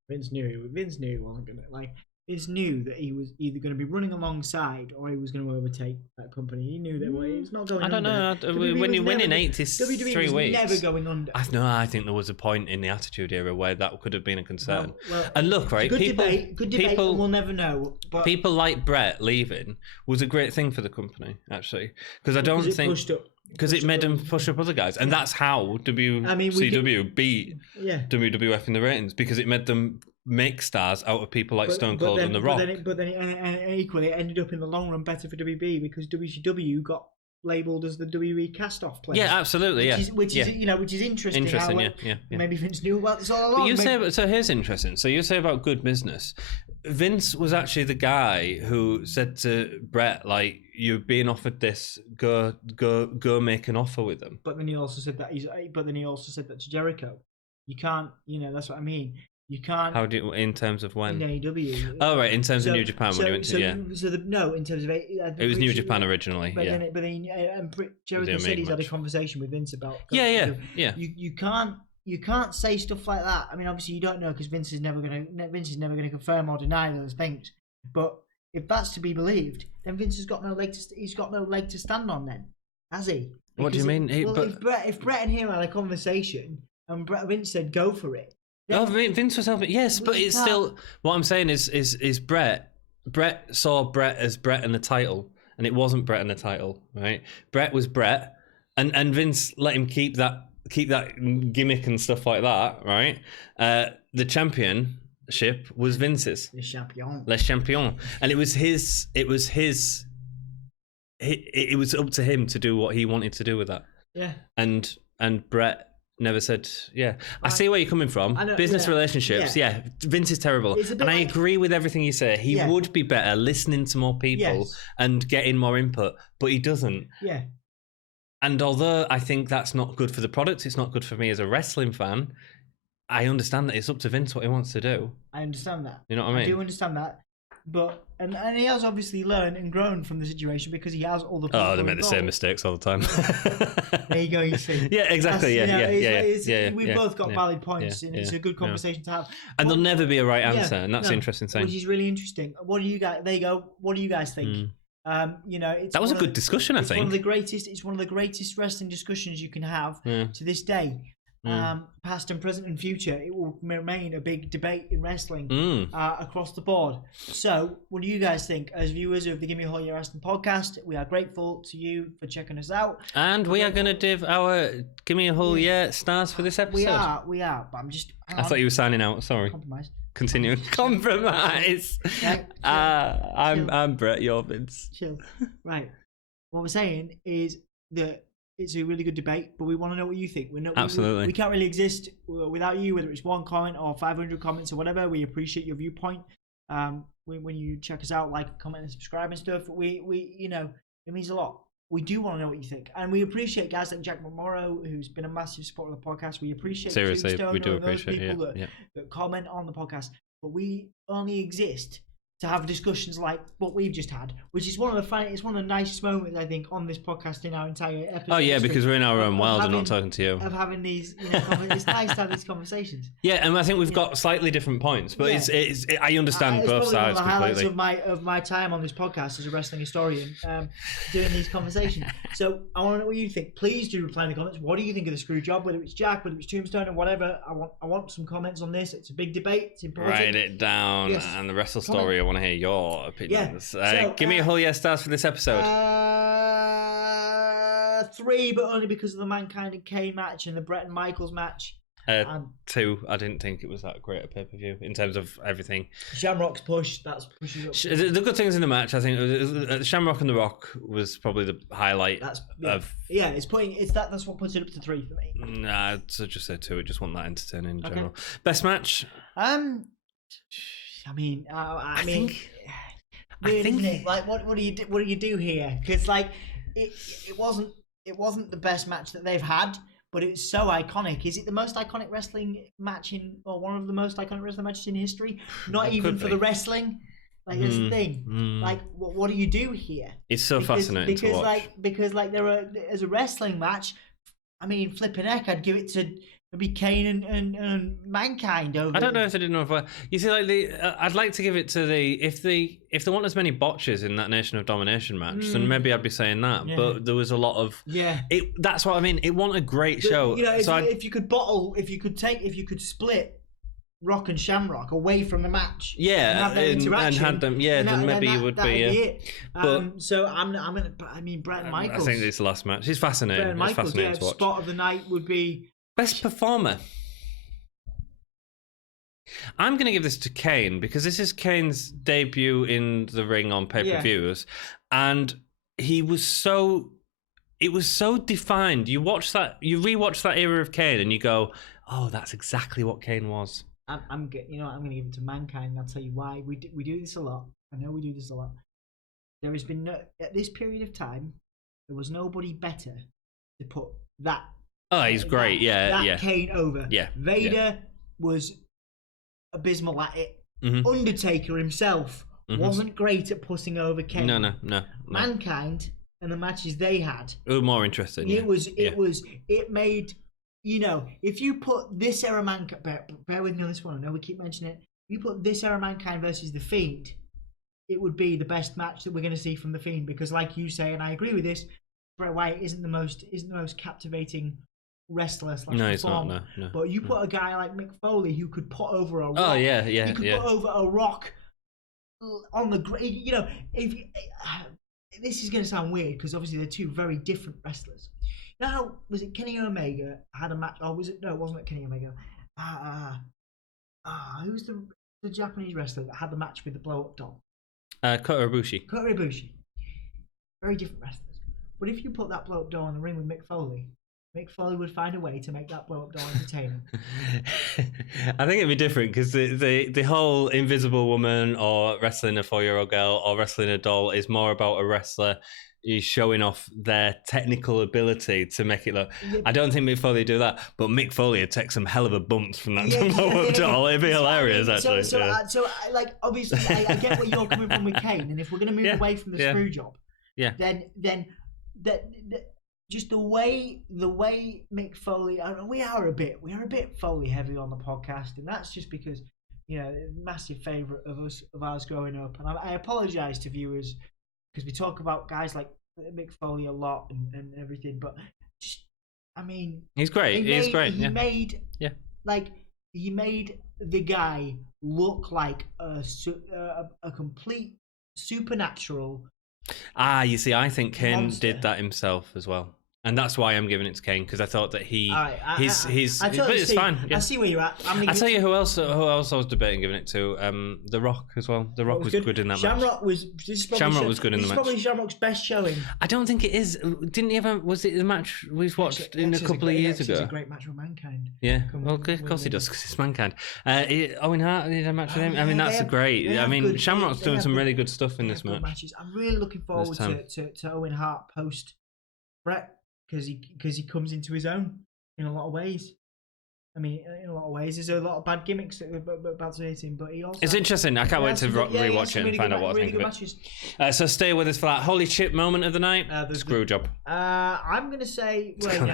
Vince knew he wasn't going to Vince knew that he was either going to be running alongside or he was going to overtake that company. He knew that he was not going under. I don't know. When you win in 83 weeks, never going under. I think there was a point in the Attitude Era where that could have been a concern. Well, and look, right, good debate, and we'll never know. But people like Bret leaving was a great thing for the company, actually, because I don't think because it made them push up other guys, and that's how WCW beat WWF in the ratings, because it made them make stars out of people like Stone Cold and The Rock. But then equally, it ended up in the long run better for WB because WCW got labelled as the WWE cast-off place. Yeah, absolutely. Which is interesting. Maybe Vince knew about this all along. So here's interesting. So you say about good business. Vince was actually the guy who said to Bret, like, "You're being offered this. Go make an offer with them." But then he also said that to Jericho. You can't. That's what I mean. You can't. How in terms of when? In AEW. Oh, right, in terms of New Japan when he went to in terms of it was New Japan originally. But then Jericho said he's had a conversation with Vince about. Yeah. You can't say stuff like that. I mean, obviously you don't know because Vince is never gonna confirm or deny those things. But if that's to be believed, then Vince has got no leg to stand on. Then has he? Because what do you mean? If Bret and him had a conversation and Vince said go for it. Oh, Vince was helping. Yes, but it's still. What I'm saying is Bret. Bret saw Bret as Bret and the title, and it wasn't Bret and the title, right? Bret was Bret, and Vince let him keep that gimmick and stuff like that, right? The championship was Vince's. Le Champion, and it was his. It was up to him to do what he wanted to do with that. Yeah. And Bret never said, I see where you're coming from. Business relationships, Vince is terrible. And I agree with everything you say. He would be better listening to more people and getting more input, but he doesn't. Yeah. And although I think that's not good for the product, it's not good for me as a wrestling fan, I understand that it's up to Vince what he wants to do. I understand that. You know what I mean? I do understand that. But and he has obviously learned and grown from the situation because he has all the people. Oh, they make the same mistakes all the time. There you go, you see. Yeah, exactly. We've both got valid points, and it's a good conversation to have. And there'll never be a right answer, and that's the interesting thing. Which is really interesting. What do you guys? There you go. What do you guys think? That was a good discussion. I think it's one of the greatest wrestling discussions you can have to this day. Past and present and future, it will remain a big debate in wrestling across the board. So what do you guys think as viewers of the Gimme a Whole Year Wrestling podcast? We are grateful to you for checking us out, and we are going to give our Gimme a Whole Year stars for this episode. We are but I thought you were signing out. Sorry. Compromise. Continue. Compromise. I'm Bret, you're Vince. Chill. Right, what we're saying is that it's a really good debate, but we want to know what you think. Absolutely. We can't really exist without you, whether it's one comment or 500 comments or whatever. We appreciate your viewpoint. When you check us out, like, comment, and subscribe and stuff, we it means a lot. We do want to know what you think, and we appreciate guys like Jack Morrow, who's been a massive supporter of the podcast. We appreciate seriously, Tombstone, we do appreciate people that comment on the podcast, but we only exist to have discussions like what we've just had, which is one of the nicest moments I think on this podcast in our entire episode. Oh yeah, because we're in our own world and not talking to you. Of having these, it's nice to have these conversations. Yeah, and I think we've got slightly different points, but I understand both sides one of the completely. highlights of my time on this podcast as a wrestling historian, doing these conversations. So I want to know what you think. Please do reply in the comments. What do you think of the screw job? Whether it's Jack, whether it's Tombstone, or whatever. I want some comments on this. It's a big debate. It's important. Write it down, and the Wrestle Story. I want to hear your opinions. Give me a whole stars for this episode. 3, but only because of the Mankind and Kane match and the Bret and Michaels match. 2. I didn't think it was that great a pay-per-view in terms of everything. Shamrock's push, that's pushing up. The good things in the match, I think, Shamrock and The Rock was probably the highlight. That's what puts it up to 3 for me. Nah, so just say 2. I just want that entertaining in general. Best match. I think like what do you do here? Because like it wasn't the best match that they've had, but it's so iconic. Is it the most iconic wrestling match or one of the most iconic wrestling matches in history? Not even for the wrestling. Like that's the thing. Like what do you do here? It's so fascinating to watch. Because there are, as a wrestling match, I mean, flipping heck, I'd give it to maybe Kane and Mankind over. I don't know if I didn't know if you see, like I'd like to give it to if they want as many botches in that Nation of Domination match, then maybe I'd be saying that. Yeah. But there was a lot of that's what I mean. It wasn't a great show. If you could split Rock and Shamrock away from the match, and had them, then maybe it would be. It. But so I'm gonna. I mean, Bret and Michaels. I think this last match. It's fascinating. Bret and Michaels, to watch. Spot of the night would be. Best performer. I'm going to give this to Kane because this is Kane's debut in the ring on pay-per-views, and it was so defined. You rewatch that era of Kane, and you go, "Oh, that's exactly what Kane was." I'm going to give it to Mankind, and I'll tell you why. We do this a lot. I know we do this a lot. There has been at this period of time, there was nobody better to put that. Oh, he's great. Kane over. Yeah. Vader was abysmal at it. Undertaker himself wasn't great at putting over Kane. No. Mankind and the matches they had. It was more interesting. It made, if you put this era Mankind, bear with me on this one, I know we keep mentioning it. If you put this era Mankind versus The Fiend, it would be the best match that we're going to see from The Fiend, because like you say, and I agree with this, Bret Wyatt isn't the most captivating wrestler / no, it's not. No. But you put a guy like Mick Foley who could put over a rock. Oh yeah. He could put over a rock on the great. This is going to sound weird because obviously they're two very different wrestlers. Now, was it Kenny Omega had a match? Oh, was it? No, it wasn't Kenny Omega. Who was the Japanese wrestler that had the match with the blow up doll? Kota Ibushi. Very different wrestlers. But if you put that blow up doll in the ring with Mick Foley would find a way to make that blow up doll entertaining. I think it'd be different because the whole Invisible Woman or wrestling a 4-year-old girl or wrestling a doll is more about a wrestler is showing off their technical ability to make it look. I don't think Mick Foley would do that, but Mick Foley would take some hell of a bumps from that blow up doll. It'd be hilarious, actually. So obviously, I get where you're coming from with Kane, and if we're going to move away from the screw job, then just the way Mick Foley, we are a bit Foley heavy on the podcast, and that's just because massive favourite of ours growing up, and I apologise to viewers because we talk about guys like Mick Foley a lot and everything, but just, I mean, he's great. He made the guy look like a complete supernatural. You see, I think Kane did that himself as well. And that's why I'm giving it to Kane, because I thought that but it's fine. Yeah. I see where you're at. I'll tell you who else I was debating giving it to. The Rock as well. The Rock was good in that match. Shamrock was good in the match. It's probably Shamrock's best showing. I don't think it is. Didn't he ever? Was it the match we watched a couple of years ago? It's a great match with Mankind. Yeah, well, of course he does, because it's Mankind. Owen Hart did a match with him. I mean, that's great. I mean, Shamrock's doing some really good stuff in this match. Matches. I'm really looking forward to Owen Hart post Bret. Because he comes into his own in a lot of ways. I mean, in a lot of ways, there's a lot of bad gimmicks about to hit him, but he also... It's interesting. I can't wait to rewatch it and find out what I think of it. So stay with us for that holy shit moment of the night. Screwjob. I'm going to say... Well,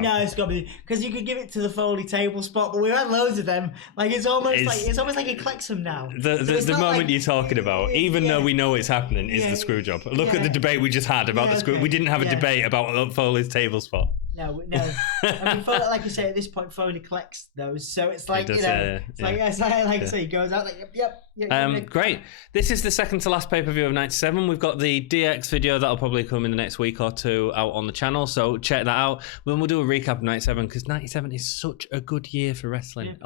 no, it's got to be... Because you could give it to the Foley table spot, but we've had loads of them. Like, it's almost like it collects them now. The moment you're talking about, even though we know it's happening, is the Screwjob. Look at the debate we just had about the Screw. We didn't have a debate about Foley's table spot. No. I mean, like I say, at this point, Foley collects those, so it's like so he goes out like, yep. Great. This is the second to last pay-per-view of '97. We've got the DX video that'll probably come in the next week or two out on the channel, so check that out. Then we'll do a recap of '97 because '97 is such a good year for wrestling,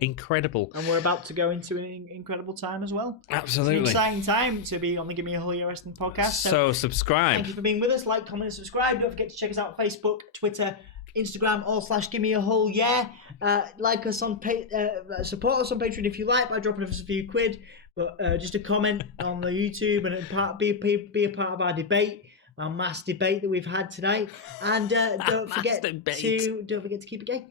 incredible. And we're about to go into an incredible time as well. Absolutely, it's an exciting time to be on the Gimme a Whole Year Wrestling podcast. So subscribe. Thank you for being with us. Like, comment, and subscribe. Don't forget to check us out on Facebook, Twitter, Instagram, /Gimme a Whole Year. Like us on support us on Patreon if you like by dropping us a few quid. But just a comment on the YouTube and be a part of our debate, our mass debate that we've had today. And don't forget to keep it gay.